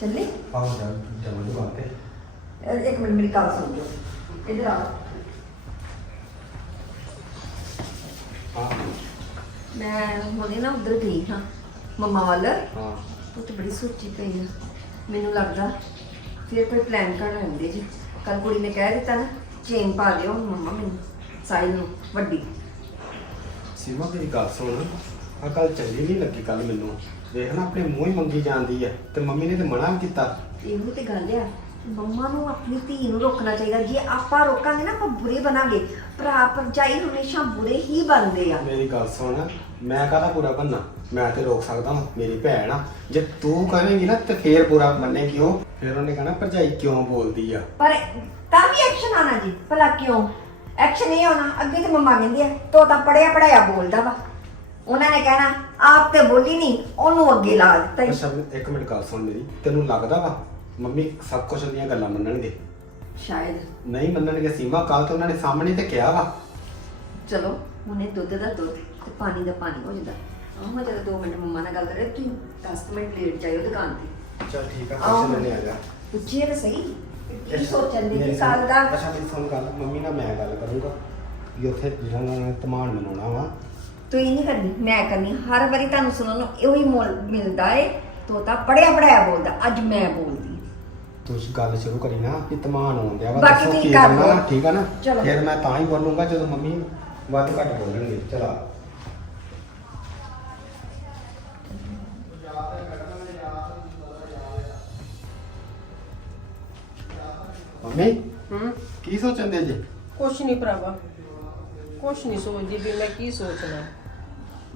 ਚੱਲੇ? ਆਹ ਜਾ ਜਮਨ ਨੂੰ ਆਤੇ ਇਹ- ਇੱਕ ਮਿੰਟ ਮੇਰੀ ਗੱਲ ਸੁਣ ਲਓ ਇੱਧਰ ਆ ਹਾਂ। ਮੈਂ ਹੁਣੇ ਨਾ ਉਧਰ ਗਈ ਹਾਂ ਮੰਮਾ ਵੱਲ। ਹਾਂ। ਉਹ ਤੇ ਬੜੀ ਸੋਚੀ ਪਈ ਆ ਮੈਨੂੰ ਲੱਗਦਾ ਫਿਰ ਕੋਈ ਪਲਾਨ ਕਰਨਾ ਹੁੰਦੇ ਜੀ। ਕੱਲ ਕੁੜੀ ਨੇ ਕਹਿ ਦਿੱਤਾ ਨਾ ਚੇਨ ਪਾ ਦਿਓ ਮੰਮਾ ਮੈਨੂੰ ਸਾਈਲ ਨੂੰ ਵੱਡੀ। ਸੀਮਾ ਮੇਰੀ ਗੱਲ ਸੁਣ। ਆ ਕੱਲ ਚੰਗੀ ਨਹੀਂ ਲੱਗੀ ਕੱਲ ਮੈਨੂੰ। ਵੇਖ ਨਾ ਆਪਣੇ ਮੂੰਹ ਹੀ ਮੰਗੀ ਜਾਂਦੀ ਹੈ ਤੇ ਮੰਮੀ ਨੇ ਤੇ ਮਨਾ ਵੀ ਕੀਤਾ। ਇਹੋ ਤੇ ਗੱਲ ਆ ਮੰਮਾ ਨੂੰ ਆਪਣੀ ਧੀ ਨੂੰ ਰੋਕਣਾ ਚਾਹੀਦਾ ਜੇ ਆਪਾਂ ਰੋਕਾਂਗੇ ਨਾ ਆਪਾਂ ਬੁਰੇ ਬਣਾਂਗੇ। ਭਰਾ ਭਰਜਾਈ ਹਮੇਸ਼ਾ ਬੁਰੇ ਹੀ ਬਣਦੇ ਆ। ਮੇਰੀ ਗੱਲ ਸੁਣ ਮੈਂ ਕਾਹਦਾ ਪੂਰਾ ਬੰਨਾ ਮੈਂ ਤੇ ਰੋਕ ਸਕਦਾ ਹਾਂ ਮੇਰੀ ਭੈਣ ਆ। ਜੇ ਤੂੰ ਕਹੇਂਗੀ ਨਾ ਤੇ ਫੇਰ ਪੂਰਾ ਮੰਨੇਗੀ ਉਹ ਫਿਰ ਉਹਨੇ ਕਹਣਾ ਭਰਜਾਈ ਕਿਉਂ ਬੋਲਦੀ ਆ? ਪਰ ਤਾਂ ਵੀ ਐਕਸ਼ਨ ਆਣਾ ਜੀ ਭਲਾ ਕਿਉਂ? ਐਕਸ਼ਨ ਇਹ ਹੋਣਾ ਅੱਗੇ ਤੇ ਮੰਮਾ ਕਹਿੰਦੀ ਆ ਤੋ ਤਾਂ ਪੜਿਆ ਪੜਾਇਆ ਬੋਲਦਾ ਵਾ। ਉਹਨਾਂ ਨੇ ਕਹਿਣਾ ਆਪ ਤੇ ਬੋਲੀ ਨਹੀਂ ਉਹਨੂੰ ਅੱਗੇ ਲਾ ਦਿੱਤਾ ਈ। ਅੱਛਾ ਇੱਕ ਮਿੰਟ ਗੱਲ ਸੁਣ ਮੇਰੀ ਤੈਨੂੰ ਲੱਗਦਾ ਵਾ ਮੰਮੀ ਸਭ ਕੁਝ ਦੀਆਂ ਗੱਲਾਂ ਮੰਨਣਗੇ? ਸ਼ਾਇਦ। ਨਹੀਂ ਮੰਨਣਗੇ ਸੀਮਾ ਕੱਲ ਤਾਂ ਉਹਨਾਂ ਨੇ ਸਾਹਮਣੇ ਤੇ ਕਿਹਾ ਵਾ। ਚਲੋ ਉਹਨੇ ਦੁੱਧ ਦਾ ਦੁੱਧ ਤੇ ਪਾਣੀ ਦਾ ਪਾਣੀ ਹੋ ਜਾਂਦਾ। ਆਹ ਮੈਂ ਜਦੋਂ 2 ਮਿੰਟ ਮੰਮਾ ਨਾਲ ਗੱਲ ਕਰੇ ਤੁਸੀਂ 10 ਮਿੰਟ ਲੇਟ ਜਾਇਓ ਦੁਕਾਨ ਤੇ। ਚਲ ਠੀਕ ਆ ਆਹੋ। ਕੁਛ ਲੈਣੇ ਆ ਜਾ। ਪੁੱਛੀਏ ਤਾਂ ਸਹੀ ਕੀ ਸੋਚਣ ਦੀ ਕਿ ਕੱਲ ਦਾ? ਅੱਛਾ ਮੇਰੀ ਸੁਣ ਗੱਲ ਮੰਮੀ ਨਾਲ ਮੈਂ ਗੱਲ ਕਰੂੰਗਾ ਵੀ ਉੱਥੇ ਜਿਹੜਾ ਉਹਨਾਂ ਨੇ ਧਮਾਨ ਮਨਾਉਣਾ ਵਾ ਤੁਸੀਂ ਨਹੀਂ ਕਰਨੀ ਮੈਂ ਕਰਨੀ। ਹਰ ਵਾਰੀ ਤੁਹਾਨੂੰ ਸੁਣਨ ਨੂੰ ਇਹੋ ਹੀ ਮੋਲ ਮਿਲਦਾ ਏ ਤੋਤਾ ਪੜਿਆ ਪੜਾਇਆ ਬੋਲਦਾ ਅੱਜ ਮੈਂ ਬੋਲਦੀ ਤੂੰ ਗੱਲ ਸ਼ੁਰੂ ਕਰੀ ਨਾ ਵੀ ਧਮਾਨ ਆਉਂਦਿਆ ਵਾ ਬਾਕੀ ਤੁਸੀਂ ਕੀ ਕਰ ਕਰਨਾ। ਠੀਕ ਆ ਨਾ? ਚਲੋ। ਫਿਰ ਮੈਂ ਤਾਂ ਹੀ ਬੋਲੂੰਗਾ ਜਦੋਂ ਮੰਮੀ ਵੱਧ ਘੱਟ ਬੋਲਣਗੇ। ਚਲਾ। ਮੰਮੀ ਹੂੰ? ਕੀ ਸੋਚਣ ਦੇ ਜੇ? ਕੁਛ ਨਹੀਂ ਭਰਾਵਾ। ਕੁਛ ਨਹੀਂ ਸੋਚਦੀ ਵੀ ਮੈਂ ਕੀ ਸੋਚਣਾ।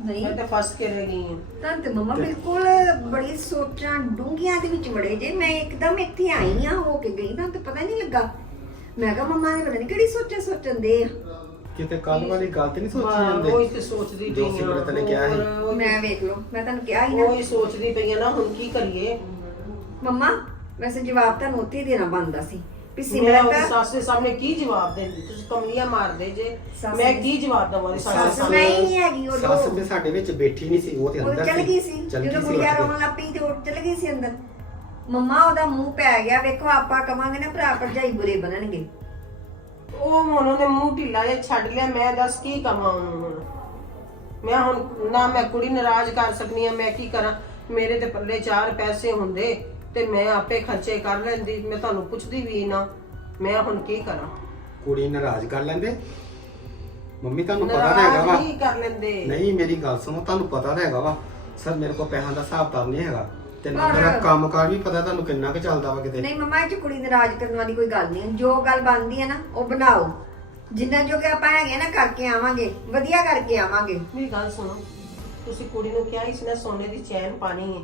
ਨਹੀਂ। ਮੈਂ ਤਾਂ ਫਸ ਕੇ ਰਹਿ ਗਈ ਹਾਂ। ਤਾਂ ਤੇ ਮਮਾ ਬਿਲਕੁਲ ਬੜੀ ਸੋਚਾਂ ਡੂੰਘੀਆਂ ਦੇ ਵਿੱਚ ਵੜੇ ਜੇ। ਮੈਂ ਇੱਕਦਮ ਇੱਥੇ ਆਈ ਆ ਹੋ ਕੇ ਗਈ ਤਾਂ ਤੇ ਪਤਾ ਨਹੀਂ ਲੱਗਾ। ਮੈਂ ਕਿਹਾ ਮੰਮਾ ਨੇ ਪਤਾ ਨਹੀਂ ਕਿਹੜੀ ਸੋਚਾਂ ਸੋਚਣ ਦੇ ਆ। ਕਿਤੇ ਕੱਲ ਵਾਲੀ ਗੱਲ ਤੇ ਨਹੀਂ ਸੋਚੀ ਹਾਂ, ਜਾਂਦੇ? ਉਹੀ ਤੇ ਸੋਚਦੀ ਜੋ ਪਈ ਹਾਂ। ਸਿਮਰਤ ਨੇ ਕਿਹਾ ਸੀ। ਹੋਰ ਮੈਂ ਵੇਖ ਲਓ ਮੈਂ ਤੁਹਾਨੂੰ ਕਿਹਾ ਸੀ ਨਾ। ਉਹੀ ਸੋਚਦੀ ਪਈ ਆ ਨਾ ਹੁਣ ਕੀ ਕਰੀਏ? ਮੰਮਾ ਵੈਸੇ ਜਵਾਬ ਤੁਹਾਨੂੰ ਉੱਥੇ ਹੀ ਦੇਣਾ ਬਣਦਾ ਸੀ। ਵੀ ਮੈਂ ਉਹਦੀ ਸਿਮਰਤ ਸੱਸ ਦੇ ਸਾਹਮਣੇ ਕੀ ਜਵਾਬ ਦੇਂਦੀ ਤੁਸੀਂ ਕਮਲੀਆਂ ਮਾਰਦੇ ਜੇ। ਸੱਸ ਮੈਂ ਕੀ ਜਵਾਬ ਦਵਾਂ ਉਹਦੀ ਸੱਸ ਦੇ ਸੱਸ ਸਾਹਮਣੇ ਨਹੀਂ ਨਹੀਂ ਹੈਗੀ ਉਹ ਸੱਸ ਤੇ ਸਾਡੇ ਵਿੱਚ ਬੈਠੀ ਨਹੀਂ ਸੀ ਉਹ ਤੇ ਉਹ ਅੰਦਰ ਚਲ ਗਈ ਸੀ ਚੱਲ ਜਦੋਂ ਗੁੜੀਆ। ਰੋਣ ਲੱਪੀ ਤੇ ਉਹ ਚਲ ਗਈ ਸੀ ਅੰਦਰ। ਮੰਮਾ ਉਹਦਾ ਮੂੰਹ ਪੈ ਗਿਆ ਵੇਖੋ ਆਪਾਂ ਕਵਾਂਗੇ ਨਾ ਭਰਾ ਭਰਜਾਈ ਬੁਰੇ ਬਣਨਗੇ। ਉਹ ਹੁਣ ਉਹਨੇ ਮੂੰਹ ਢਿੱਲਾ ਜਿਹਾ ਛੱਡ ਲਿਆ ਮੈਂ ਦੱਸ ਕੀ ਕਵਾਂ ਉਹਨੂੰ ਹੁਣ? ਮੈਂ ਹੁਣ ਨਾ ਮੈਂ ਕੁੜੀ ਨਾਰਾਜ਼ ਕਰ ਸਕਨੀ ਆ ਮੈਂ ਕੀ ਕਰਾਂ? ਮੇਰੇ ਤੇ ਪੱਲੇ ਚਾਰ ਪੈਸੇ ਹੁੰਦੇ। ਤੇ ਮੈਂ ਆਪੇ ਖਰਚੇ ਕਰ ਲੈਂਦੀ ਮੈਂ ਤੁਹਾਨੂੰ ਪੁੱਛਦੀ ਵੀ ਨਾ ਮੈਂ ਹੁਣ ਕੀ ਕਰਾਂ? ਕੁੜੀ ਨਾਰਾਜ਼ ਕਰ ਲੈਂਦੇ? ਮੰਮੀ ਤੁਹਾਨੂੰ ਪਤਾ ਤਾਂ ਹੈਗਾ ਵਾ। ਨਹੀਂ ਕਰ ਲੈਂਦੇ। ਨਹੀਂ ਮੇਰੀ ਗੱਲ ਸੁਣੋ ਤੁਹਾਨੂੰ ਪਤਾ ਤਾਂ ਹੈਗਾ ਵਾ। ਸਰ ਮੇਰੇ ਕੋਲ ਪੈਸਿਆਂ ਦਾ ਹਿਸਾਬ ਤਾਂ ਨਹੀਂ ਹੈਗਾ। ਤੇ ਨਾ ਮੇਰਾ ਕੰਮਕਾਰ ਵੀ ਪਤਾ ਤੁਹਾਨੂੰ ਕਿੰਨਾ ਕੁ ਚੱਲਦਾ ਵਾ ਕਿਤੇ। ਨਹੀਂ ਮੰਮਾ ਇਹ ਚ ਕੁੜੀ ਨਾਰਾਜ਼ ਕਰਨ ਵਾਲੀ ਕੋਈ ਗੱਲ ਨਹੀਂ। ਹੈ। ਜੋ ਗੱਲ ਬਣਦੀ ਹੈ ਨਾ ਉਹ ਬਣਾਓ। ਜਿੰਨਾ ਜੋ ਕਿ ਆਪਾਂ ਹੈਗੇ ਨਾ ਕਰਕੇ ਆਵਾਂਗੇ। ਵਧੀਆ ਕਰਕੇ ਆਵਾਂਗੇ। ਮੇਰੀ ਗੱਲ ਸੁਣੋ। ਤੁਸੀਂ ਕੁੜੀ ਨੂੰ ਕਿਹਾ ਇਸ ਨੇ ਸੋਨੇ ਦੀ ਚੈਨ ਪਾਣੀ ਹੈ।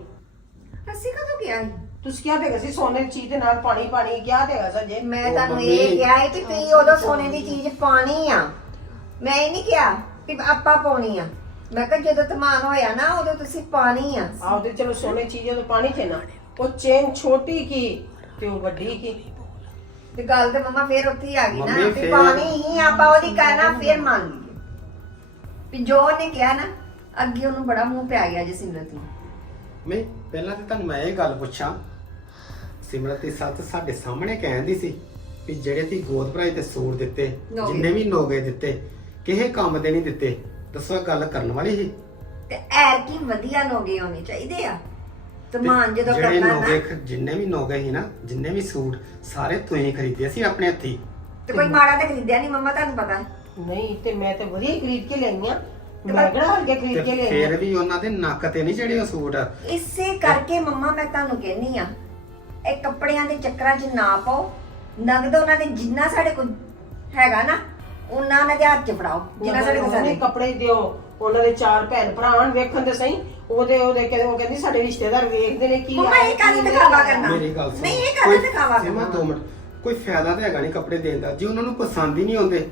ਅਸੀਂ ਕਦੋਂ ਕਿਹਾ ਸੀ? ਤੁਸੀਂ ਕਿਹਾ ਦੇਗਾ ਸੀ ਸੋਨੇ ਦੀ ਚੀਜ਼ ਦੇ ਨਾਲ ਪਾਣੀ ਪਾਣੀ ਕਿਹਾ ਦੇਗਾ ਸਜੇ। ਮੈਂ ਉਹ ਤੁਹਾਨੂੰ ਮੰਮੀ- ਇਹ ਕਿਹਾ ਹੈ ਕਿ ਤੁਸੀਂ ਉਦੋਂ ਸੋਨੇ ਦੀ ਚੀਜ਼। ਪਾਣੀ ਆ। ਮੈਂ ਇਹ ਨਹੀਂ ਕਿਹਾ ਕਿ ਆਪਾਂ ਪਾਉਣੀ ਆ। ਮੈਂ ਕਿਹਾ ਜਦੋਂ ਤਮਾਨ ਹੋਇਆ ਨਾ ਉਦੋਂ ਤੁਸੀਂ ਪਾਣੀ ਆ। ਆਪਦੇ ਚਲੋ ਸੋਨੇ ਚੀਜ਼ਾਂ ਤੋਂ ਪਾਣੀ ਥੇ ਨਾ। ਉਹ ਚੇਨ ਛੋਟੀ ਕੀ ਤੇ ਉਹ ਵੱਡੀ ਕੀ। ਤੇ ਗੱਲ ਤੇ ਮਮਾ ਫੇਰ ਉੱਥੇ ਹੀ ਆ ਗਈ ਨਾ ਮੰਮੀ ਫੇਰ- ਪਾਣੀ ਹੀ ਆਪਾਂ ਉਹਦੀ ਕਹਿਣਾ ਫੇਰ ਮੰਨ ਲਈਏ। ਵੀ ਜੋ ਉਹਨੇ ਕਿਹਾ ਨਾ ਅੱਗੇ ਉਹਨੂੰ ਬੜਾ ਮੂੰਹ ਪੈ ਗਿਆ ਜੀ ਸਿਮਰਤ ਨੂੰ। ਮੈਂ ਪਹਿਲਾਂ ਤੇ ਤੁਹਾਨੂੰ ਮੈਂ ਇਹ ਗੱਲ ਪੁੱਛਾਂ ਸਿਮਰਤ ਦੀ ਸੱਤ ਸਾਡੇ ਸਾਹਮਣੇ ਕਹਿੰਦੀ ਸੀ ਵੀ ਜਿਹੜੇ ਤੀ ਗੋਦ ਭਰਾਈ ਤੇ ਸੂਟ ਦਿੱਤੇ ਨੋਗੇ। ਜਿੰਨੇ ਵੀ ਨੋਗੇ ਦਿੱਤੇ ਕਿਸੇ ਕੰਮ ਦੇ ਨਹੀਂ ਦਿੱਤੇ ਦੱਸੋ ਇਹ ਗੱਲ ਕਰਨ ਵਾਲੀ ਸੀ? ਤੇ ਐਰ ਕੀ ਵਧੀਆ ਲੋਗੇ ਹੋਣੇ ਚਾਹੀਦੇ ਆ? ਤਮਾਨ ਤੇ ਜਦੋਂ ਜਿਹੜੇ ਕਰਨਾ ਨੋਗੇ ਨਾ ਖ- ਜਿੰਨੇ ਵੀ ਨੋਗੇ ਸੀ ਨਾ ਜਿੰਨੇ ਵੀ ਸੂਟ ਸਾਰੇ ਤੁਸੀਂ ਖਰੀਦੇ ਸੀ ਆਪਣੇ ਹੱਥੀ? ਤੇ ਕੋਈ ਮਾੜਾ ਤੇ ਖਰੀਦਿਆ ਨਹੀਂ ਮੰਮਾ ਤੁਹਾਨੂੰ ਪਤਾ। ਨਹੀਂ ਤੇ ਮੈਂ ਤੇ ਵਧੀਆ ਹੀ ਖਰੀਦ ਕੇ ਲਈਆਂ ਤੇ ਮੈਂ ਕਿਹੜਾ ਹਲਕੇ ਖਰੀਦ ਕੇ ਤੇ ਲਈਆਂ ਫੇਰ ਵੀ ਉਹਨਾਂ ਦੇ ਨੱਕ ਤੇ ਨਹੀਂ ਜਿਹੜੇ ਉਹ ਸੂਟ? ਇਸੇ ਕਰਕੇ ਮੰਮਾ ਮੈਂ ਤੁਹਾਨੂੰ ਕਹਿੰਨੀ ਆ ਇਹ ਕੱਪੜਿਆਂ ਦੇ ਚੱਕਰਾਂ 'ਚ ਨਾ ਪਾਓ। ਨਗਦ ਉਹਨਾਂ ਦੇ ਜਿੰਨਾ ਸਾਡੇ ਕੋਲ ਹੈਗਾ ਨਾ ਉਹਨਾਂ ਉਹਨਾਂ ਦੇ ਹੱਥ 'ਚ ਫੜਾਓ ਜਿੰਨਾ ਸਾਡੇ ਕੋਲ ਸਾਡੇ ਕੱਪੜੇ ਦਿਓ। ਉਹਨਾਂ ਦੇ ਚਾਰ ਭੈਣ ਭਰਾ ਆਣ ਵੇਖਣ ਦੇ ਸਹੀ ਉਹਦੇ ਉਹਦੇ ਕਹਿੰਦੇ ਉਹ ਕਹਿੰਦੀ ਸਾਡੇ ਰਿਸ਼ਤੇਦਾਰ ਵੇਖਦੇ ਨੇ ਕੀ ਮੰਮਾ, ਇਹ ਕਾਹਨੂੰ ਕੀ ਦਿਖਾਵਾ ਕਰਨਾ? ਮੇਰੀ ਗੱਲ ਸੁਣ। ਨਹੀਂ, ਇਹ ਕਾਹਦਾ ਕੋਈ- ਦਿਖਾਵਾ ਸੀਮਾ, ਕਰਨਾ? ਦੋ ਮਿੰਟ। ਕੋਈ ਫਾਇਦਾ ਤਾਂ ਹੈਗਾ ਨਹੀਂ ਕੱਪੜੇ ਦੇਣ ਦਾ। ਜੇ ਉਹਨਾਂ ਨੂੰ ਪਸੰਦ ਹੀ ਨਹੀਂ ਆਉਂਦੇ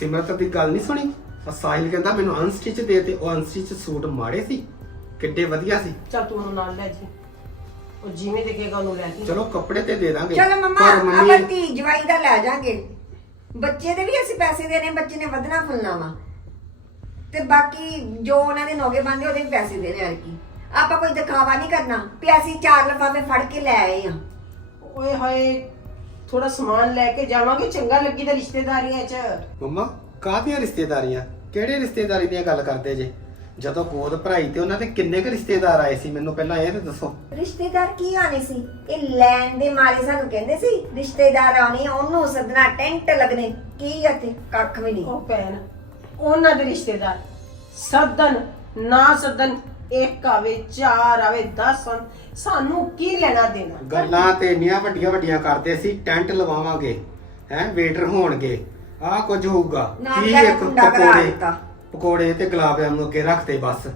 ਸਿਮਰਤ ਦੀ ਗੱਲ ਨਹੀਂ ਸੁਣੀ? ਆ ਸਾਹਿਲ ਕਹਿੰਦਾ ਮੈਨੂੰ ਅਨਸਟਿਚ ਦੇ ਤੇ ਉਹ ਅਨਸਟਿਚ ਸੂਟ ਮਾੜੇ ਸੀ ਕਿੱਡੇ ਵਧੀਆ ਸੀ। ਚੱਲ ਤੂੰ ਉਹਨੂੰ ਨਾਲ ਲੈ ਜੀ। ਉਹ ਜਿਵੇਂ ਦੇਖੇਗਾ ਉਹਨੂੰ ਲੈ ਜੀ ਚਲੋ ਕੱਪੜੇ ਤੇ ਦੇ ਦਾਂਗੇ। ਚਲੋ ਮੰਮਾ ਪਰ ਆਪਾਂ ਮੰਮੀ ਧੀ ਜਵਾਈ ਦਾ ਲੈ ਜਾਾਂਗੇ। ਬੱਚੇ ਦੇ ਵੀ ਅਸੀਂ ਪੈਸੇ ਦੇਣੇ ਬੱਚੇ ਨੇ ਵਧਣਾ ਫੁੱਲਣਾ ਵਾ। ਤੇ ਬਾਕੀ ਜੋ ਉਹਨਾਂ ਦੇ ਨੋਗੇ ਬੰਦੇ ਉਹਦੇ ਵੀ ਪੈਸੇ ਦੇਣੇ ਆ ਕੀ ਆਪਾਂ ਕੋਈ ਦਿਖਾਵਾ ਨਹੀਂ ਕਰਨਾ ਵੀ ਅਸੀਂ ਚਾਰ ਲਫਾਫੇ ਫੜ ਕੇ ਲੈ ਆਏ ਆ। ਓਏ ਹੋਏ ਥੋੜਾ ਸਮਾਨ ਲੈ ਕੇ ਜਾਵਾਂਗੇ ਚੰਗਾ ਲੱਗੀ ਤਾਂ ਰਿਸ਼ਤੇਦਾਰੀਆਂ 'ਚ। ਮੰਮਾ ਕਾਹਦੀਆਂ ਰਿਸ਼ਤੇਦਾਰੀਆਂ? ਕਿਹੜੇ ਰਿਸ਼ਤੇਦਾਰੀ ਦੀਆਂ ਗੱਲ ਕਰਦੇ ਜੇ? ਜਦੋਂ ਗੋਦ ਭਰਾਈ ਤੇ ਉਹਨਾਂ ਦੇ ਕਿੰਨੇ ਕੁ ਰਿਸ਼ਤੇਦਾਰ ਆਏ ਸੀ? ਮੈਨੂੰ ਪਹਿਲਾਂ ਇਹ ਤੇ ਦੱਸੋ। ਰਿਸ਼ਤੇਦਾਰ ਕੀ ਆਣੇ ਸੀ? ਇਹ ਲੈਣ ਦੇ ਮਾਰੇ ਸਾਨੂੰ ਕਹਿੰਦੇ ਸੀ ਰਿਸ਼ਤੇਦਾਰ ਆਉਣੀ ਉਹਨੂੰ ਸੱਦਣਾ ਟੈਂਟ ਲੱਗਣੇ। ਕੀ ਆ ਤੇ ਕੱਖ ਵੀ ਨਹੀਂ। ਉਹ ਭੈਣ ਉਹਨਾਂ ਦੇ ਰਿਸ਼ਤੇਦਾਰ ਸੱਦਨ ਨਾ ਸੱਦਨ ਇੱਕ ਆਵੇ ਚਾਰ ਆਵੇ 10 ਆਉਣ ਸਾਨੂੰ ਕੀ ਲੈਣਾ ਦੇਣਾ? ਗੱਲਾਂ ਤੇ ਇੰਨੀਆਂ ਵੱਡੀਆਂ ਵੱਡੀਆਂ ਕਰਦੇ ਸੀ ਟੈਂਟ ਲਵਾਵਾਂਗੇ ਹੈ ਵੇਟਰ ਹੋਣਗੇ ਆਹ ਕੁਝ ਹੋਊਗਾ। ਨਾਲ ਕੀ ਲੈ ਇੱਕ ਕੁੰਡਾ ਕਰਾ ਪਕੌੜੇ? ਦਿੱਤਾ। ਪਕੌੜੇ ਤੇ ਗੁਲਾਬ ਨੂੰ ਅੱਗੇ ਰੱਖਤੇ ਬਸ।